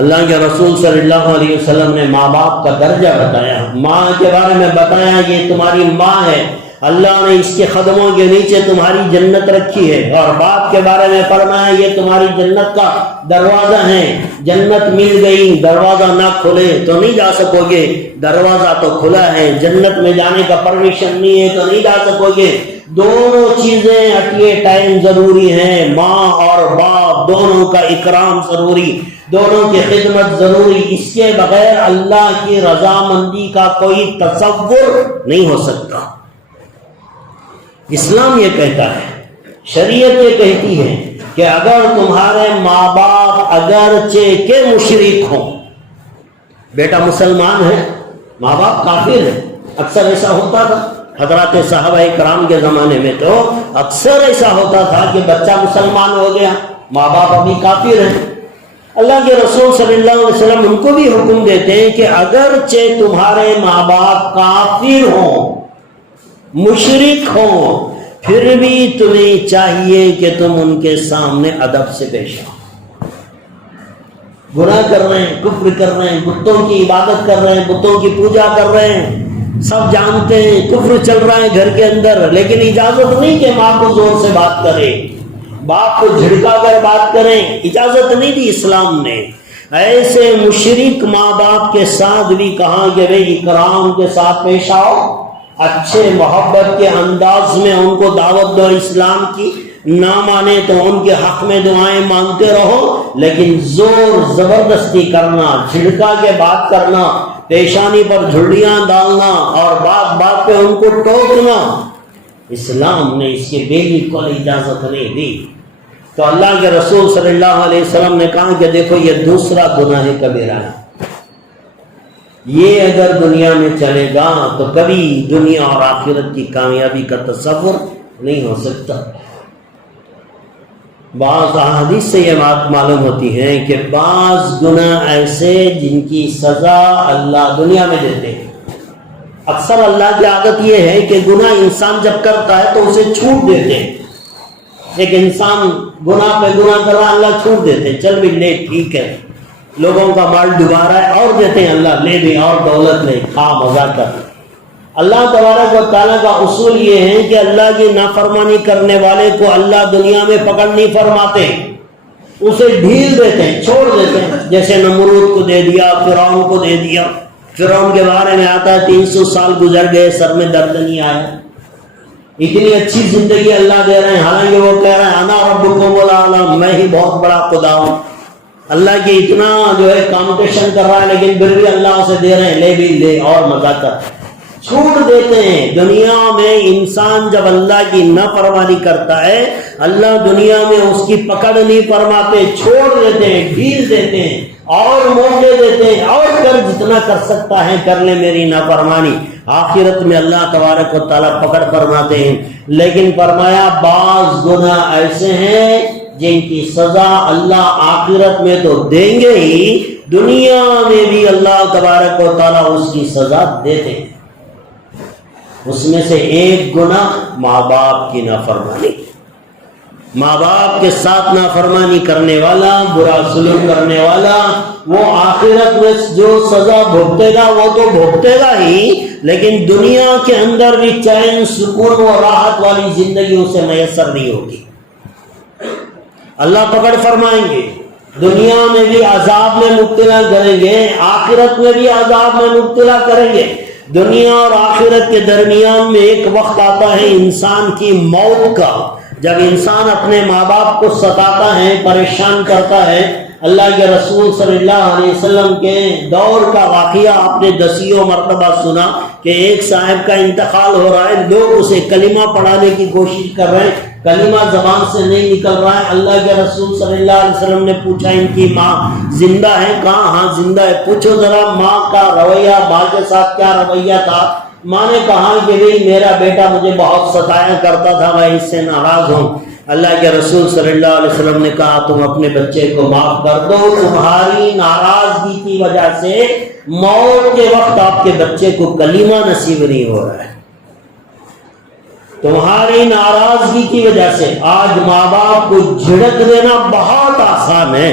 اللہ کے رسول صلی اللہ علیہ وسلم نے ماں باپ کا درجہ بتایا، ماں کے بارے میں بتایا، یہ تمہاری ماں ہے، اللہ نے اس کے قدموں کے نیچے تمہاری جنت رکھی ہے، اور باپ کے بارے میں فرمایا، یہ تمہاری جنت کا دروازہ ہے، جنت مل گئی، دروازہ نہ کھلے تو نہیں جا سکو گے، دروازہ تو کھلا ہے، جنت میں جانے کا پرمیشن نہیں ہے تو نہیں جا سکو گے۔ دونوں چیزیں ایٹ اے ٹائم ضروری ہیں، ماں اور باپ دونوں کا اکرام ضروری، دونوں کی خدمت ضروری، اس کے بغیر اللہ کی رضامندی کا کوئی تصور نہیں ہو سکتا۔ اسلام یہ کہتا ہے، شریعت یہ کہتی ہے کہ اگر تمہارے ماں باپ اگرچہ کے مشرک ہوں، بیٹا مسلمان ہے، ماں باپ کافر ہے، اکثر ایسا ہوتا تھا حضرات صحابہ کرام کے زمانے میں، تو اکثر ایسا ہوتا تھا کہ بچہ مسلمان ہو گیا، ماں باپ ابھی کافر ہیں۔ اللہ کے رسول صلی اللہ علیہ وسلم ان کو بھی حکم دیتے ہیں کہ اگرچہ تمہارے ماں باپ کافر ہوں، مشرک ہوں، پھر بھی تمہیں چاہیے کہ تم ان کے سامنے ادب سے پیش آؤ۔ گناہ کر رہے ہیں، کفر کر رہے ہیں، بتوں کی عبادت کر رہے ہیں، بتوں کی پوجا کر رہے ہیں، سب جانتے ہیں کفر چل رہا ہے گھر کے اندر، لیکن اجازت نہیں کہ ماں کو زور سے بات کرے، باپ کو جھڑکا کر بات کریں، اجازت نہیں دی اسلام نے۔ ایسے مشرک ماں باپ کے ساتھ بھی کہا کہ بھئی اکرام کے ساتھ پیش آؤ، اچھے محبت کے انداز میں ان کو دعوت دو اسلام کی، نہ مانے تو ان کے حق میں دعائیں مانگتے رہو، لیکن زور زبردستی کرنا، جھڑکا کے بات کرنا، پیشانی پر جھڑیاں ڈالنا اور بات بات پہ ان کو ٹوکنا، اسلام نے اس کے بالکل اجازت نہیں دی۔ تو اللہ کے رسول صلی اللہ علیہ وسلم نے کہا کہ دیکھو یہ دوسرا گناہ کبیرہ ہے، یہ اگر دنیا میں چلے گا تو کبھی دنیا اور آخرت کی کامیابی کا تصور نہیں ہو سکتا۔ بعض احادیث سے یہ بات معلوم ہوتی ہے کہ بعض گناہ ایسے جن کی سزا اللہ دنیا میں دیتے ہیں۔ اکثر اللہ کی عادت یہ ہے کہ گناہ انسان جب کرتا ہے تو اسے چھوٹ دیتے ہیں۔ ایک انسان گناہ پہ گناہ کر رہا، اللہ چھوٹ دیتے ہیں، چل بھی لے ٹھیک ہے، لوگوں کا مال ڈبا رہا ہے اور دیتے ہیں، اللہ لے بھی اور دولت لے، کھا مزہ کر۔ اللہ تبارک و تعالیٰ کا اصول یہ ہے کہ اللہ کی نافرمانی کرنے والے کو اللہ دنیا میں پکڑ نہیں فرماتے، اسے ڈھیل دیتے ہیں، چھوڑ دیتے ہیں۔ جیسے نمرود کو دے دیا، فرعون کو دے دیا۔ فرعون کے بارے میں آتا ہے 300 سال گزر گئے، سر میں درد نہیں آیا، اتنی اچھی زندگی اللہ دے رہے ہیں، حالانکہ وہ کہہ رہے ہیں انا ربکم الاعلی، میں ہی بہت بڑا خدا ہوں۔ اللہ کی اتنا جو ہے کمپٹیشن کر رہا ہے، لیکن پھر بھی اللہ اسے دے رہے ہیں، لے بھی لے اور مزہ کر، چھوٹ دیتے ہیں۔ دنیا میں انسان جب اللہ کی نافرمانی کرتا ہے، اللہ دنیا میں اس کی پکڑ نہیں فرماتے، چھوڑ دیتے ہیں، ڈھیل دیتے ہیں اور موقع دیتے ہیں، اور کر جتنا کر سکتا ہے کر لے میری نافرمانی۔ آخرت میں اللہ تبارک و تعالیٰ پکڑ فرماتے ہیں، لیکن فرمایا بعض گناہ ایسے ہیں جن کی سزا اللہ آخرت میں تو دیں گے ہی، دنیا میں بھی اللہ تبارک و تعالیٰ اس کی سزا دیتے ہیں۔ اس میں سے ایک گناہ ماں باپ کی نافرمانی، ماں باپ کے ساتھ نافرمانی کرنے والا، برا سلوک کرنے والا، وہ آخرت میں جو سزا بھگتے گا وہ تو بھگتے گا ہی، لیکن دنیا کے اندر بھی چین، سکون و راحت والی زندگی اسے میسر نہیں ہوگی۔ اللہ پکڑ فرمائیں گے، دنیا میں بھی عذاب میں مبتلا کریں گے، آخرت میں بھی عذاب میں مبتلا کریں گے۔ دنیا اور آخرت کے درمیان میں ایک وقت آتا ہے انسان کی موت کا، جب انسان اپنے ماں باپ کو ستاتا ہے، پریشان کرتا ہے۔ اللہ کے رسول صلی اللہ علیہ وسلم کے دور کا واقعہ آپ نے دسیوں مرتبہ سنا کہ ایک صاحب کا انتقال ہو رہا ہے، لوگ اسے کلمہ پڑھانے کی کوشش کر رہے ہیں، کلمہ زبان سے نہیں نکل رہا ہے۔ اللہ کے رسول صلی اللہ علیہ وسلم نے پوچھا ان کی ماں زندہ ہے؟ کہاں ہاں زندہ ہے۔ پوچھو ذرا ماں کا رویہ، ماں کے ساتھ کیا رویہ تھا؟ ماں نے کہا کہ بھئی میرا بیٹا مجھے بہت ستایا کرتا تھا، میں اس سے ناراض ہوں۔ اللہ کے رسول صلی اللہ علیہ وسلم نے کہا تم اپنے بچے کو معاف کر دو، تمہاری ناراضگی کی وجہ سے موت کے وقت آپ کے بچے کو کلمہ نصیب نہیں ہو رہا ہے، تمہاری ناراضگی کی وجہ سے۔ آج ماں باپ کو جھڑک دینا بہت آسان ہے،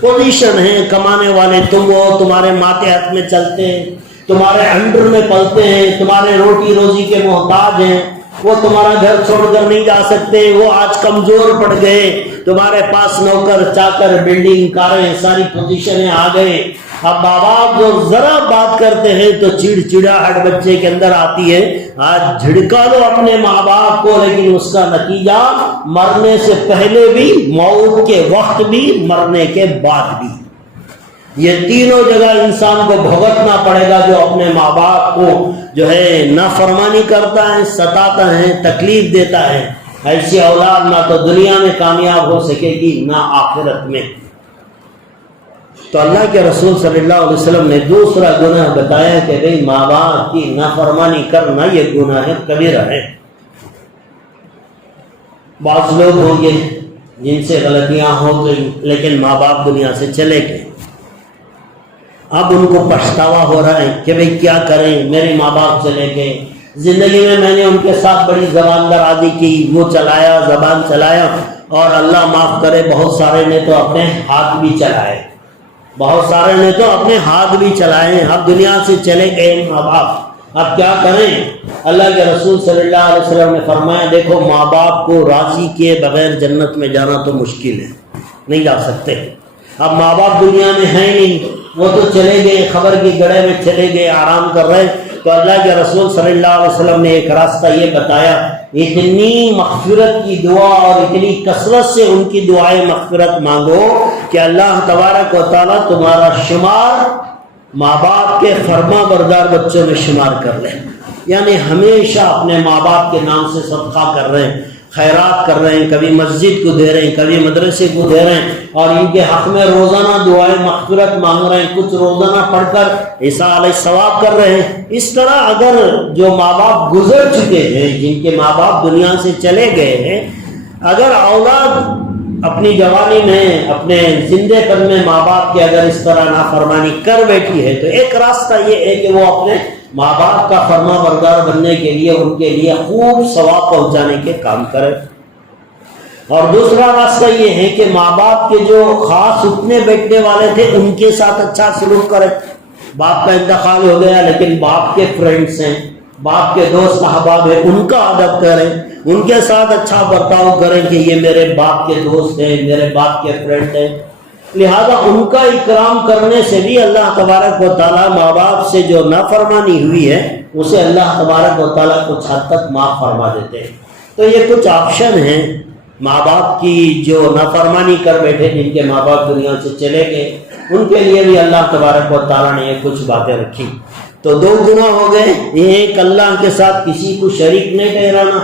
پوزیشن ہے، کمانے والے تم ہو، تمہارے ماتحت میں چلتے ہیں، تمہارے انڈر میں پلتے ہیں، تمہارے روٹی روزی کے محتاج ہیں، وہ تمہارا گھر چھوڑ کر نہیں جا سکتے، وہ آج کمزور پڑ گئے، تمہارے پاس نوکر چاکر، بلڈنگ، کاریں، ساری پوزیشنیں آ گئے۔ اب ماں باپ جو ذرا بات کرتے ہیں تو چڑچڑاہٹ بچے کے اندر آتی ہے۔ آج جھڑکا دو اپنے ماں باپ کو، لیکن اس کا نتیجہ مرنے سے پہلے بھی، موت کے وقت بھی، مرنے کے بعد بھی، یہ تینوں جگہ انسان کو بھگتنا پڑے گا جو اپنے ماں باپ کو جو ہے نافرمانی کرتا ہے، ستاتا ہے، تکلیف دیتا ہے۔ ایسی اولاد نہ تو دنیا میں کامیاب ہو سکے گی نہ آخرت میں۔ تو اللہ کے رسول صلی اللہ علیہ وسلم نے دوسرا گناہ بتایا کہ بھئی ماں باپ کی نافرمانی کرنا یہ گناہ کبیرہ ہے۔ بعض لوگ ہوں گے جن سے غلطیاں ہو گئی، لیکن ماں باپ دنیا سے چلے گئے، اب ان کو پچھتاوا ہو رہا ہے کہ بھئی کیا کریں، میرے ماں باپ چلے گئے، زندگی میں نے ان کے ساتھ بڑی زبان درازی کی، وہ چلایا، زبان چلایا، اور اللہ معاف کرے بہت سارے نے تو اپنے ہاتھ بھی چلائے، بہت سارے نے تو اپنے ہاتھ بھی چلائے، اب دنیا سے چلے گئے ماں باپ، اب کیا کریں؟ اللہ کے رسول صلی اللہ علیہ وسلم نے فرمایا دیکھو ماں باپ کو راضی کیے بغیر جنت میں جانا تو مشکل ہے، نہیں جا سکتے۔ اب ماں باپ دنیا میں ہیں نہیں، وہ تو چلے گئے خبر کی گڑھے میں چلے گئے آرام کر رہے. تو اللہ کے رسول صلی اللہ علیہ وسلم نے ایک راستہ یہ بتایا, اتنی مغفرت کی دعا اور اتنی کثرت سے ان کی دعائیں مغفرت مانگو کہ اللہ تبارک و تعالیٰ تمہارا شمار ماں باپ کے فرما بردار بچوں میں شمار کر لے. یعنی ہمیشہ اپنے ماں باپ کے نام سے صدقہ کر رہے ہیں, خیرات کر رہے ہیں, کبھی مسجد کو دے رہے ہیں, کبھی مدرسے کو دے رہے ہیں, اور ان کے حق میں روزانہ دعائیں مغفرت مانگ رہے ہیں, کچھ روزانہ پڑھ کر ایصال ثواب کر رہے ہیں. اس طرح اگر جو ماں باپ گزر چکے ہیں, جن کے ماں باپ دنیا سے چلے گئے ہیں, اگر اولاد اپنی جوانی میں اپنے زندے پن میں ماں باپ کی اگر اس طرح نافرمانی کر بیٹھی ہے, تو ایک راستہ یہ ہے کہ وہ اپنے ماں باپ کا فرما بردار بننے کے لیے ان کے لیے خوب ثواب پہنچانے کے کام کرے. اور دوسرا راستہ یہ ہے کہ ماں باپ کے جو خاص اٹھنے بیٹھنے والے تھے ان کے ساتھ اچھا سلوک کرے. باپ کا انتقال ہو گیا لیکن باپ کے فرینڈس ہیں, باپ کے دوست احباب ہیں, ان کا ادب کریں, ان کے ساتھ اچھا برتاؤ کریں کہ یہ میرے باپ کے دوست ہیں, میرے باپ کے فرینڈ ہیں. لہذا ان کا اکرام کرنے سے بھی اللہ تبارک و تعالیٰ ماں باپ سے جو نافرمانی ہوئی ہے اسے اللہ تبارک و تعالیٰ کچھ حد تک معاف فرما دیتے ہیں. تو یہ کچھ آپشن ہیں ماں باپ کی جو نافرمانی کر بیٹھے, جن کے ماں باپ دنیا سے چلے گئے, ان کے لیے بھی اللہ تبارک و تعالیٰ نے یہ کچھ باتیں رکھی. تو دو گناہ ہو گئے, ایک اللہ کے ساتھ کسی کو شریک نہیں ٹھہرانا,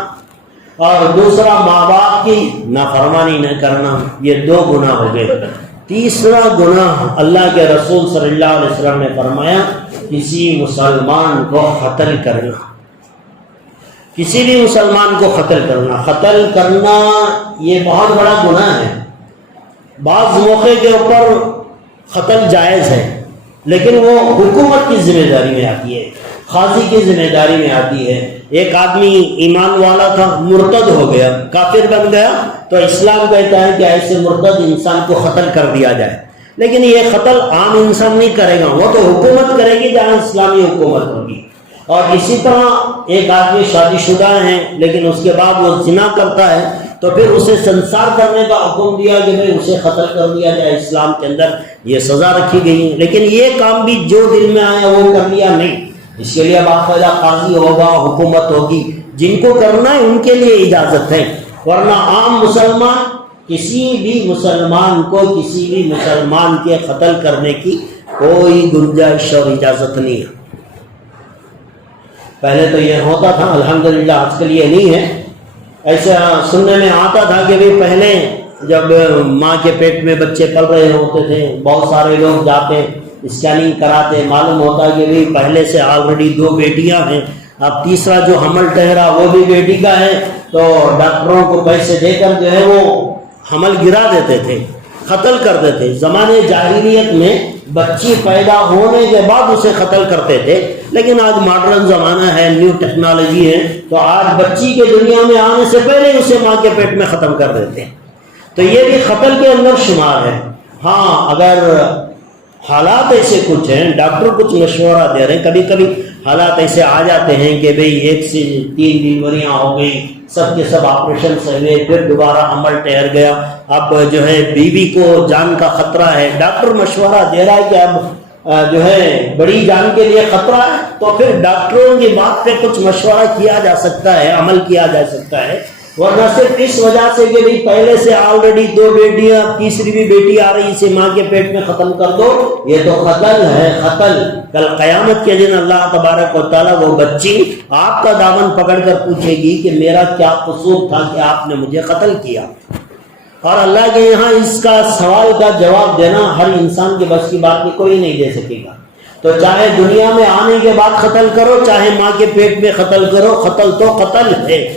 اور دوسرا ماں باپ کی نافرمانی نہ کرنا. یہ دو گناہ ہو گئے. تیسرا گناہ اللہ کے رسول صلی اللہ علیہ وسلم نے فرمایا کسی مسلمان کو قتل کرنا. کسی بھی مسلمان کو قتل کرنا. قتل کرنا یہ بہت بڑا گناہ ہے. بعض موقع کے اوپر قتل جائز ہے لیکن وہ حکومت کی ذمہ داری میں آتی ہے, قاضی کی ذمہ داری میں آتی ہے. ایک آدمی ایمان والا تھا, مرتد ہو گیا, کافر بن گیا, تو اسلام کہتا ہے کہ ایسے مرتد انسان کو قتل کر دیا جائے. لیکن یہ قتل عام انسان نہیں کرے گا, وہ تو حکومت کرے گی جہاں اسلامی حکومت ہوگی. اور اسی طرح ایک آدمی شادی شدہ ہے لیکن اس کے بعد وہ زنا کرتا ہے, تو پھر اسے سنسار کرنے کا حکم دیا کہ بھائی اسے قتل کر دیا جائے. اسلام کے اندر یہ سزا رکھی گئی ہے. لیکن یہ کام بھی جو دل میں آیا وہ کر لیا نہیں, اس کے لیے باقاعدہ قاضی ہوگا, حکومت ہوگی. جن کو کرنا ہے ان کے لیے اجازت ہے, ورنہ عام مسلمان کسی بھی مسلمان کو کسی بھی مسلمان کے قتل کرنے کی کوئی گنجائش اور اجازت نہیں ہے. پہلے تو یہ ہوتا تھا, الحمدللہ آج کل یہ نہیں ہے. ایسا سننے میں آتا تھا کہ بھی پہلے جب ماں کے پیٹ میں بچے پل رہے ہوتے تھے, بہت سارے لوگ جاتے اسکیننگ کراتے, معلوم ہوتا کہ بھی پہلے سے آلریڈی 2 بیٹیاں ہیں, اب تیسرا جو حمل ٹھہرا وہ بھی بیٹی کا ہے, تو ڈاکٹروں کو پیسے دے کر جو ہے وہ حمل گرا دیتے تھے, قتل کر دیتے. زمانے جاہلیت میں بچی پیدا ہونے کے بعد اسے قتل کرتے تھے, لیکن آج ماڈرن زمانہ ہے, نیو ٹیکنالوجی ہے, تو آج بچی کے دنیا میں آنے سے پہلے اسے ماں کے پیٹ میں ختم کر دیتے ہیں. تو یہ بھی قتل کے اندر شمار ہے. ہاں اگر حالات ایسے کچھ ہیں, ڈاکٹر کچھ مشورہ دے رہے ہیں, کبھی کبھی حالات ایسے آ جاتے ہیں کہ بھئی 1 سے 3 ڈیلیوریاں ہو گئی, سب کے سب آپریشن سے ہوئے, پھر دوبارہ عمل ٹھہر گیا, اب جو ہے بیوی کو جان کا خطرہ ہے, ڈاکٹر مشورہ دے رہا ہے کہ اب جو ہے بڑی جان کے لیے خطرہ ہے, تو پھر ڈاکٹروں کی بات پہ کچھ مشورہ کیا جا سکتا ہے, عمل کیا جا سکتا ہے. ورنہ صرف اس وجہ سے کہ بھی پہلے سے آلریڈی 2 بیٹیاں, تیسری بھی بیٹی آ رہی, اسے ماں کے پیٹ میں ختم کر دو, یہ تو قتل ہے. قتل کل قیامت کے دن اللہ تبارک و تعالیٰ وہ بچی آپ کا دامن پکڑ کر پوچھے گی کہ میرا کیا قصور تھا کہ آپ نے مجھے قتل کیا. اور اللہ کے یہاں اس کا سوال کا جواب دینا ہر انسان کے بس کی بات میں کوئی نہیں دے سکے گا. تو چاہے دنیا میں آنے کے بعد قتل کرو, چاہے ماں کے پیٹ میں قتل کرو, قتل تو قتل ہے.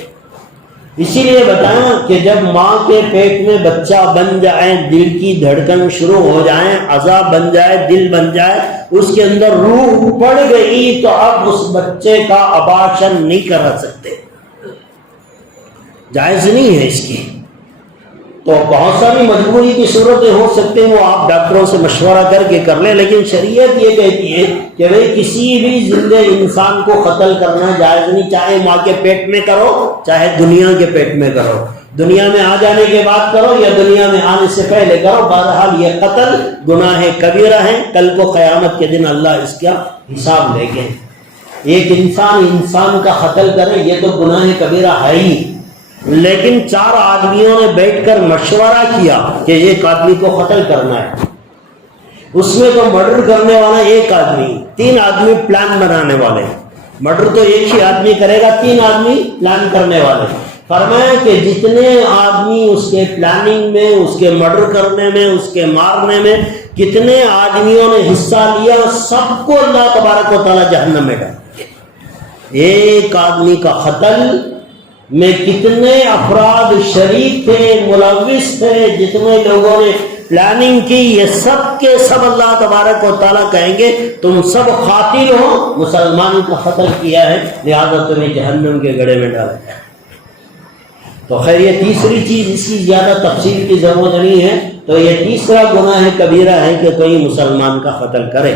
اسی لیے بتایا کہ جب ماں کے پیٹ میں بچہ بن جائے, دل کی دھڑکن شروع ہو جائے, اعضاء بن جائے, دل بن جائے, اس کے اندر روح پڑ گئی, تو اب اس بچے کا ابارشن نہیں کر سکتے, جائز نہیں ہے اس کی. تو بہت ساری مجبوری کی صورتیں ہو سکتے ہیں, وہ آپ ڈاکٹروں سے مشورہ کر کے کر لیں, لیکن شریعت یہ کہتی ہے کہ بھئی کسی بھی زندہ انسان کو قتل کرنا جائز نہیں, چاہے ماں کے پیٹ میں کرو چاہے دنیا کے پیٹ میں کرو. دنیا میں آ جانے کے بعد کرو یا دنیا میں آنے سے پہلے کرو، بہرحال یہ قتل گناہ کبیرہ ہے، کل کو قیامت کے دن اللہ اس کا حساب لے گے۔ ایک انسان کا قتل کرے یہ تو گناہ کبیرہ ہے ہی، لیکن 4 آدمیوں نے بیٹھ کر مشورہ کیا کہ ایک آدمی کو قتل کرنا ہے، اس میں تو مرڈر کرنے والا ایک آدمی، 3 آدمی پلان بنانے والے، مرڈر تو ایک ہی آدمی کرے گا، 3 آدمی پلان کرنے والے۔ فرمایا کہ جتنے آدمی اس کے پلاننگ میں، اس کے مرڈر کرنے میں، اس کے مارنے میں کتنے آدمیوں نے حصہ لیا، سب کو اللہ تبارک و تعالی جہنم میں ڈالے۔ ایک آدمی کا قتل میں کتنے افراد شریک تھے، ملوث تھے، جتنے لوگوں نے پلاننگ کی، یہ سب کے سب اللہ تبارک و تعالیٰ کہیں گے تم سب قاتل ہو، مسلمان کا قتل کیا ہے، لہذا تمہیں جہنم کے گڑھے میں ڈالا جائے۔ تو خیر یہ تیسری چیز، اس کی زیادہ تفصیل کی ضرورت نہیں ہے، تو یہ تیسرا گناہ کبیرہ ہے کہ کوئی مسلمان کا قتل کرے۔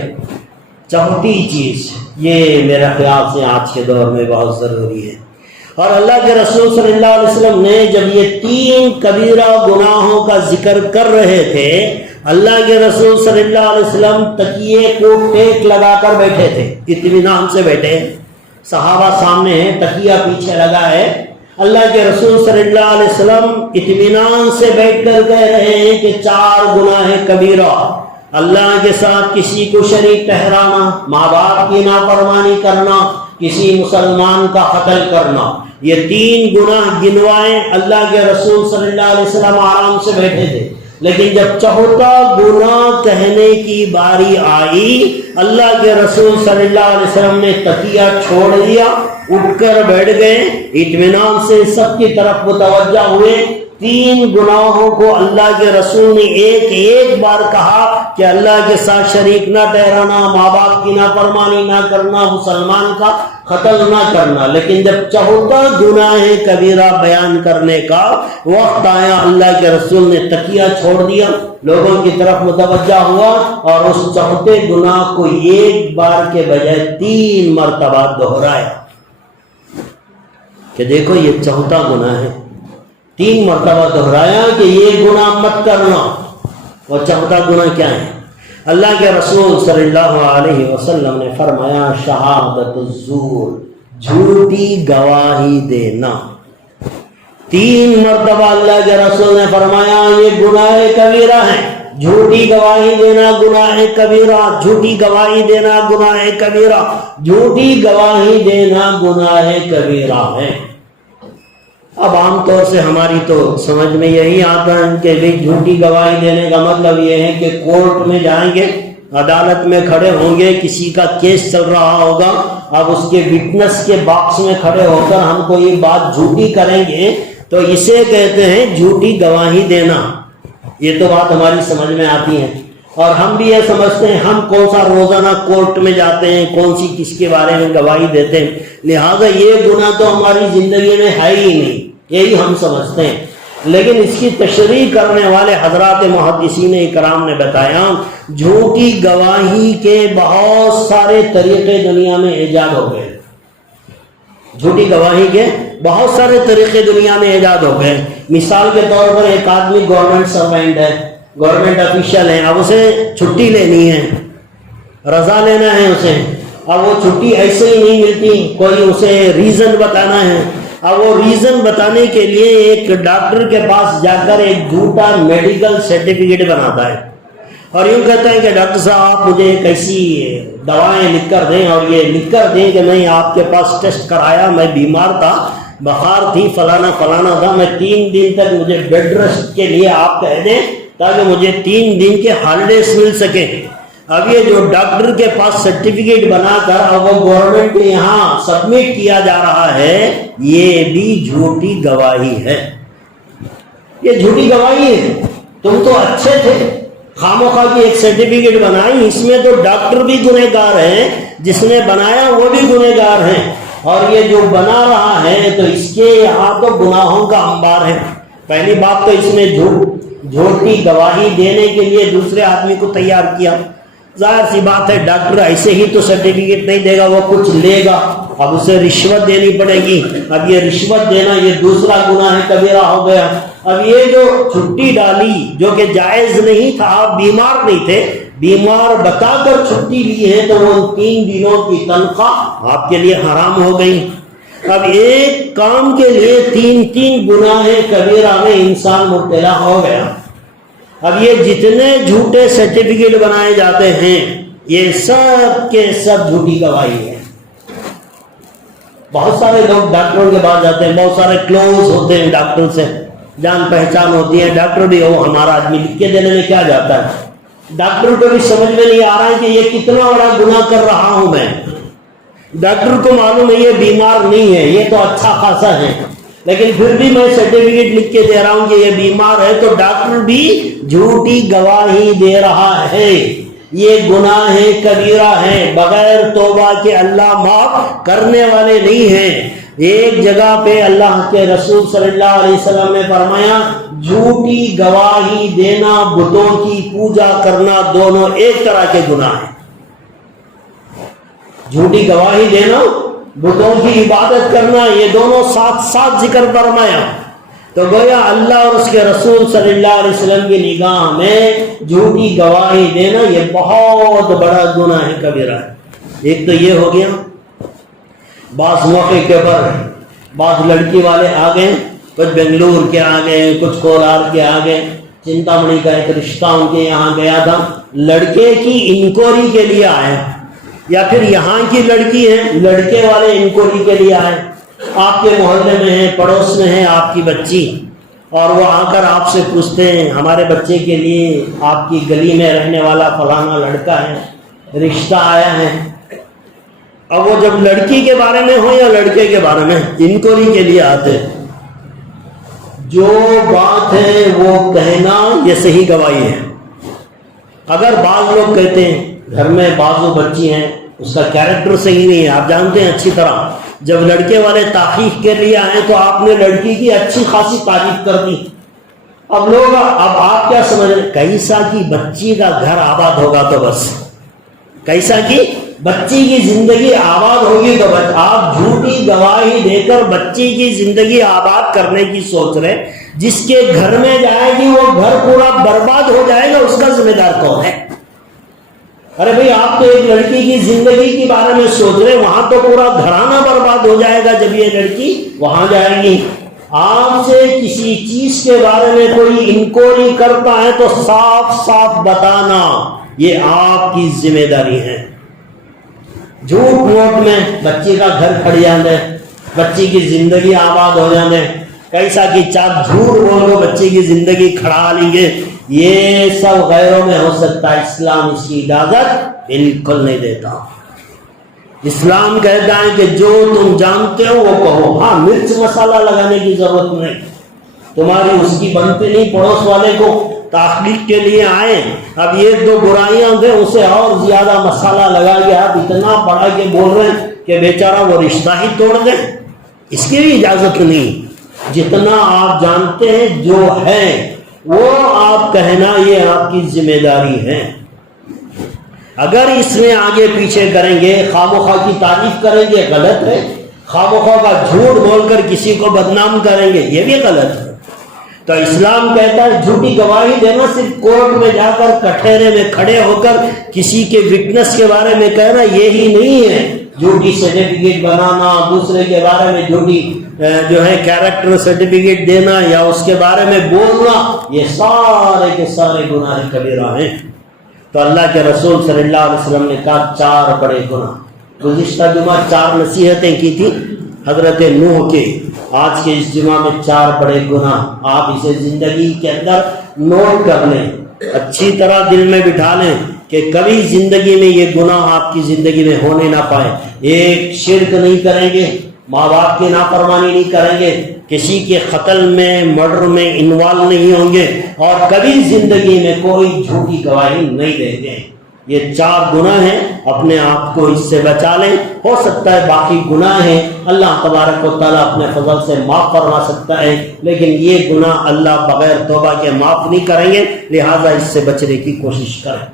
چوتھی چیز، یہ میرا خیال سے آج کے دور میں بہت ضروری ہے، اور اللہ کے رسول صلی اللہ علیہ وسلم نے جب یہ 3 کبیرہ گناہوں کا ذکر کر رہے تھے، اللہ کے رسول صلی اللہ علیہ وسلم تکیے کو ٹیک لگا کر بیٹھے تھے، اطمینان سے بیٹھے، صحابہ سامنے ہیں، تکیہ پیچھے لگا ہے، اللہ کے رسول صلی اللہ علیہ وسلم اطمینان سے بیٹھ کر کہہ رہے ہیں کہ 4 گناہ کبیرہ، اللہ کے ساتھ کسی کو شریک ٹھہرانا، ماں باپ کی نافرمانی کرنا، کسی مسلمان کا قتل کرنا، یہ 3 گناہ گنوائے۔ اللہ کے رسول صلی اللہ علیہ وسلم آرام سے بیٹھے تھے، لیکن جب چوتھا گناہ کہنے کی باری آئی، اللہ کے رسول صلی اللہ علیہ وسلم نے تکیہ چھوڑ دیا، اٹھ کر بیٹھ گئے، اطمینان سے سب کی طرف متوجہ ہوئے۔ 3 گناہوں کو اللہ کے رسول نے ایک بار کہا کہ اللہ کے ساتھ شریک نہ ٹھہرانا، ماں باپ کی نافرمانی نہ کرنا، مسلمان کا قتل نہ کرنا، لیکن جب چوتھا گناہ کبیرہ بیان کرنے کا وقت آیا، اللہ کے رسول نے تکیہ چھوڑ دیا، لوگوں کی طرف متوجہ ہوا اور اس چوتھے گناہ کو ایک بار کے بجائے 3 مرتبہ دہرایا کہ دیکھو یہ چوتھا گناہ ہے، 3 مرتبہ دہرایا کہ یہ گناہ مت کرنا۔ اور چوتھا گناہ کیا ہے؟ اللہ کے رسول صلی اللہ علیہ وسلم نے فرمایا شہادت الزور، جھوٹی گواہی دینا۔ 3 مرتبہ اللہ کے رسول نے فرمایا یہ گناہ کبیرہ ہے، جھوٹی گواہی دینا گناہ کبیرہ، جھوٹی گواہی دینا گناہ کبیرہ، جھوٹی گواہی دینا گناہ کبیرہ ہے۔ اب عام طور سے ہماری تو سمجھ میں یہی آتا ہے کہ جھوٹی گواہی دینے کا مطلب یہ ہے کہ کورٹ میں جائیں گے، عدالت میں کھڑے ہوں گے، کسی کا کیس چل رہا ہوگا، اب اس کے وٹنس کے باکس میں کھڑے ہو کر ہم کو یہ بات جھوٹی کریں گے تو اسے کہتے ہیں جھوٹی گواہی دینا۔ یہ تو بات ہماری سمجھ میں آتی ہے، اور ہم بھی یہ سمجھتے ہیں ہم کون سا روزانہ کورٹ میں جاتے ہیں، کون سی کس کے بارے میں گواہی دیتے ہیں، لہٰذا یہ گناہ تو ہماری زندگی میں ہے ہی نہیں، یہی ہم سمجھتے ہیں۔ لیکن اس کی تشریح کرنے والے حضرات محدثین اکرام نے بتایا جھوٹی گواہی کے بہت سارے طریقے دنیا میں ایجاد ہو گئے، جھوٹی گواہی کے بہت سارے طریقے دنیا میں ایجاد ہو گئے۔ مثال کے طور پر ایک آدمی گورنمنٹ سروینٹ ہے، گورنمنٹ آفیشل ہے، اب اسے چھٹی لینی ہے، رضا لینا ہے اسے، اب وہ چھٹی ایسے ہی نہیں ملتی، کوئی اسے ریزن بتانا ہے، اب وہ ریزن بتانے کے لیے ایک ڈاکٹر کے پاس جا کر ایک جھوٹا میڈیکل سرٹیفکیٹ بناتا ہے اور یوں کہتا ہے کہ ڈاکٹر صاحب آپ مجھے ایک ایسی دوائیں لکھ کر دیں اور یہ لکھ کر دیں کہ میں آپ کے پاس ٹیسٹ کرایا، میں بیمار تھا، بخار تھی، فلانا فلانا تھا، میں 3 دن تک مجھے بیڈ ریسٹ کے لیے آپ کہہ دیں تاکہ مجھے 3 دن کے ہالیڈیز مل سکیں۔ اب یہ جو ڈاکٹر کے پاس سرٹیفکیٹ بنا کر اب وہ گورنمنٹ کے یہاں سبمٹ کیا جا رہا ہے، یہ بھی جھوٹی گواہی ہے، یہ جھوٹی گواہی ہے۔ تم تو اچھے تھے، خامخواہ کی ایک سرٹیفکیٹ بنائی، اس میں تو ڈاکٹر بھی گنہگار ہیں، جس نے بنایا وہ بھی گنہگار ہیں، اور یہ جو بنا رہا ہے تو اس کے یہاں تو گناہوں کا انبار ہے۔ پہلی بات تو اس نے جھوٹی گواہی دینے کے لیے دوسرے آدمی کو تیار کیا۔ ظاہر سی بات ہے ڈاکٹر ایسے ہی تو سرٹیفکیٹ نہیں دے گا، وہ کچھ لے گا، اب اسے رشوت دینی پڑے گی. اب یہ رشوت دینا یہ دوسرا گناہ کبیرہ ہو گیا. اب یہ جو چھٹی ڈالی جو کہ جائز نہیں تھا, آپ بیمار نہیں تھے, بیمار بتا کر چھٹی لی ہے تو وہ 3 دنوں کی تنخواہ آپ کے لیے حرام ہو گئی. اب ایک کام کے لیے 3 گناہ کبیرہ میں انسان مبتلا ہو گیا. اب یہ جتنے جھوٹے سرٹیفکیٹ بنائے جاتے ہیں یہ سب کے سب جھوٹی گواہی ہے. بہت سارے لوگ ڈاکٹروں کے پاس جاتے ہیں, بہت سارے کلوز ہوتے ہیں ڈاکٹر سے, جان پہچان ہوتی ہے, ڈاکٹر بھی ہو ہمارا آدمی لکھ کے دینے میں کیا جاتا ہے. ڈاکٹر کو بھی سمجھ میں نہیں آ رہا ہے کہ یہ کتنا بڑا گناہ کر رہا ہوں میں. ڈاکٹر کو معلوم ہے یہ بیمار نہیں ہے, یہ تو اچھا خاصا ہے, لیکن پھر بھی میں سرٹیفکیٹ لکھ کے دے رہا ہوں کہ یہ بیمار ہے, تو ڈاکٹر بھی جھوٹی گواہی دے رہا ہے. یہ گناہ کبیرہ ہے, بغیر توبہ کے اللہ معاف کرنے والے نہیں ہیں. ایک جگہ پہ اللہ کے رسول صلی اللہ علیہ وسلم نے فرمایا جھوٹی گواہی دینا, بتوں کی پوجا کرنا, دونوں ایک طرح کے گناہ ہیں. جھوٹی گواہی دینا, بتوں کی عبادت کرنا, یہ دونوں ساتھ ساتھ ذکر فرمایا. تو گویا اللہ اور اس کے رسول صلی اللہ علیہ وسلم کی نگاہ میں جھوٹی گواہی دینا یہ بہت بڑا گناہ کبیرہ ہے. ایک تو یہ ہو گیا. بعض موقع کے پر بعض لڑکی والے آ گئے, کچھ بنگلور کے آ گئے, کچھ کولار کے آ گئے. چنتامنی کا ایک رشتہ ان کے یہاں گیا تھا, لڑکے کی انکوائری کے لیے آئے, یا پھر یہاں کی لڑکی ہے, لڑکے والے انکوائری کے لیے آئے. آپ کے محلے میں ہے, پڑوس میں ہے آپ کی بچی, اور وہ آ کر آپ سے پوچھتے ہیں ہمارے بچے کے لیے آپ کی گلی میں رہنے والا فلانا لڑکا ہے, رشتہ آیا ہے. اب وہ جب لڑکی کے بارے میں ہو یا لڑکے کے بارے میں انکوائری کے لیے آتے, جو بات ہے وہ کہنا یہ صحیح گواہی ہے. اگر بعض لوگ کہتے ہیں گھر میں بعض بچی ہیں اس کا کیریکٹر صحیح نہیں ہے, آپ جانتے ہیں اچھی طرح, جب لڑکے والے تحقیق کے لیے آئے تو آپ نے لڑکی کی اچھی خاصی تعریف کر دی. اب لوگ اب آپ کیا سمجھ رہے, کیسا کی بچی کا گھر آباد ہوگا تو بس, کیسا کی بچی کی زندگی آباد ہوگی تو بس. آپ جھوٹی گواہی دے کر بچی کی زندگی آباد کرنے کی سوچ رہے, جس کے گھر میں جائے گی وہ گھر پورا برباد ہو جائے گا, اس کا ذمہ دار کون ہے؟ ارے بھائی آپ تو ایک لڑکی کی زندگی کے بارے میں سوچ رہے, وہاں تو پورا گھرانہ برباد ہو جائے گا جب یہ لڑکی وہاں جائے گی. آپ سے کسی چیز کے بارے میں کوئی انکوائری کرتا ہے تو صاف صاف بتانا, یہ آپ کی ذمہ داری ہے. جھوٹ موٹ میں بچی کا گھر کھڑ جاندے, بچی کی زندگی آباد ہو جاندے, کیسا کی چاپ جھوٹ بول دو بچی کی زندگی کھڑا لیں گے, یہ سب غیروں میں ہو سکتا ہے. اسلام اس کی اجازت بالکل نہیں دیتا. اسلام کہتا ہے کہ جو تم جانتے ہو وہ کہو. ہاں مرچ مسالہ لگانے کی ضرورت نہیں, تمہاری اس کی بنتی نہیں. پڑوس والے کو تحقیق کے لیے آئے, اب یہ 2 برائیاں تھے, اسے اور زیادہ مسالہ لگا کے آپ اتنا بڑا کے بول رہے ہیں کہ بیچارہ وہ رشتہ ہی توڑ دیں, اس کی بھی اجازت نہیں. جتنا آپ جانتے ہیں جو ہے وہ آپ کہنا یہ آپ کی ذمہ داری ہے. اگر اس میں آگے پیچھے کریں گے, خواہ کی تعریف کریں گے, غلط ہے. خواہ کا جھوٹ بول کر کسی کو بدنام کریں گے, یہ بھی غلط ہے. تو اسلام کہتا ہے جھوٹی گواہی دینا صرف کورٹ میں جا کر کٹہرے میں کھڑے ہو کر کسی کے وٹنس کے بارے میں کہنا یہی نہیں ہے. جھوٹی سرٹیفکیٹ بنانا, دوسرے کے بارے میں جھوٹی جو ہے کیریکٹر سرٹیفکیٹ دینا یا اس کے بارے میں بولنا, یہ سارے کے سارے گناہ کبیرہ ہیں. تو اللہ کے رسول صلی اللہ علیہ وسلم نے کہا 4 بڑے گناہ. گزشتہ جمعہ 4 نصیحتیں کی تھی حضرت نوح کے, آج کے اس جمعہ میں 4 بڑے گناہ. آپ اسے زندگی کے اندر نوٹ کر لیں, اچھی طرح دل میں بٹھا لیں کہ کبھی زندگی میں یہ گناہ آپ کی زندگی میں ہونے نہ پائے. ایک شرک نہیں کریں گے, ماں باپ کی نافرمانی نہیں کریں گے, کسی کے قتل میں مرڈر میں انوالو نہیں ہوں گے, اور کبھی زندگی میں کوئی جھوٹی گواہی نہیں دیں گے. یہ 4 گناہ ہیں, اپنے آپ کو اس سے بچا لیں. ہو سکتا ہے باقی گناہ ہیں اللہ تبارک و تعالیٰ اپنے فضل سے معاف فرما سکتا ہے, لیکن یہ گناہ اللہ بغیر توبہ کے معاف نہیں کریں گے, لہٰذا اس سے بچنے کی کوشش کریں.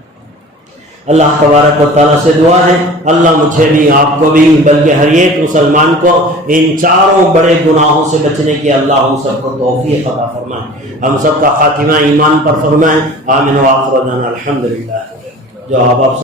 اللہ تبارک و تعالیٰ سے دعا ہے اللہ مجھے بھی آپ کو بھی بلکہ ہر ایک مسلمان کو ان چاروں بڑے گناہوں سے بچنے کی اللہ ہم سب کو توفیق عطا فرمائے، ہم سب کا خاتمہ ایمان پر فرمائے۔ آمین وآخر دعوانا الحمدللہ۔ جو آپ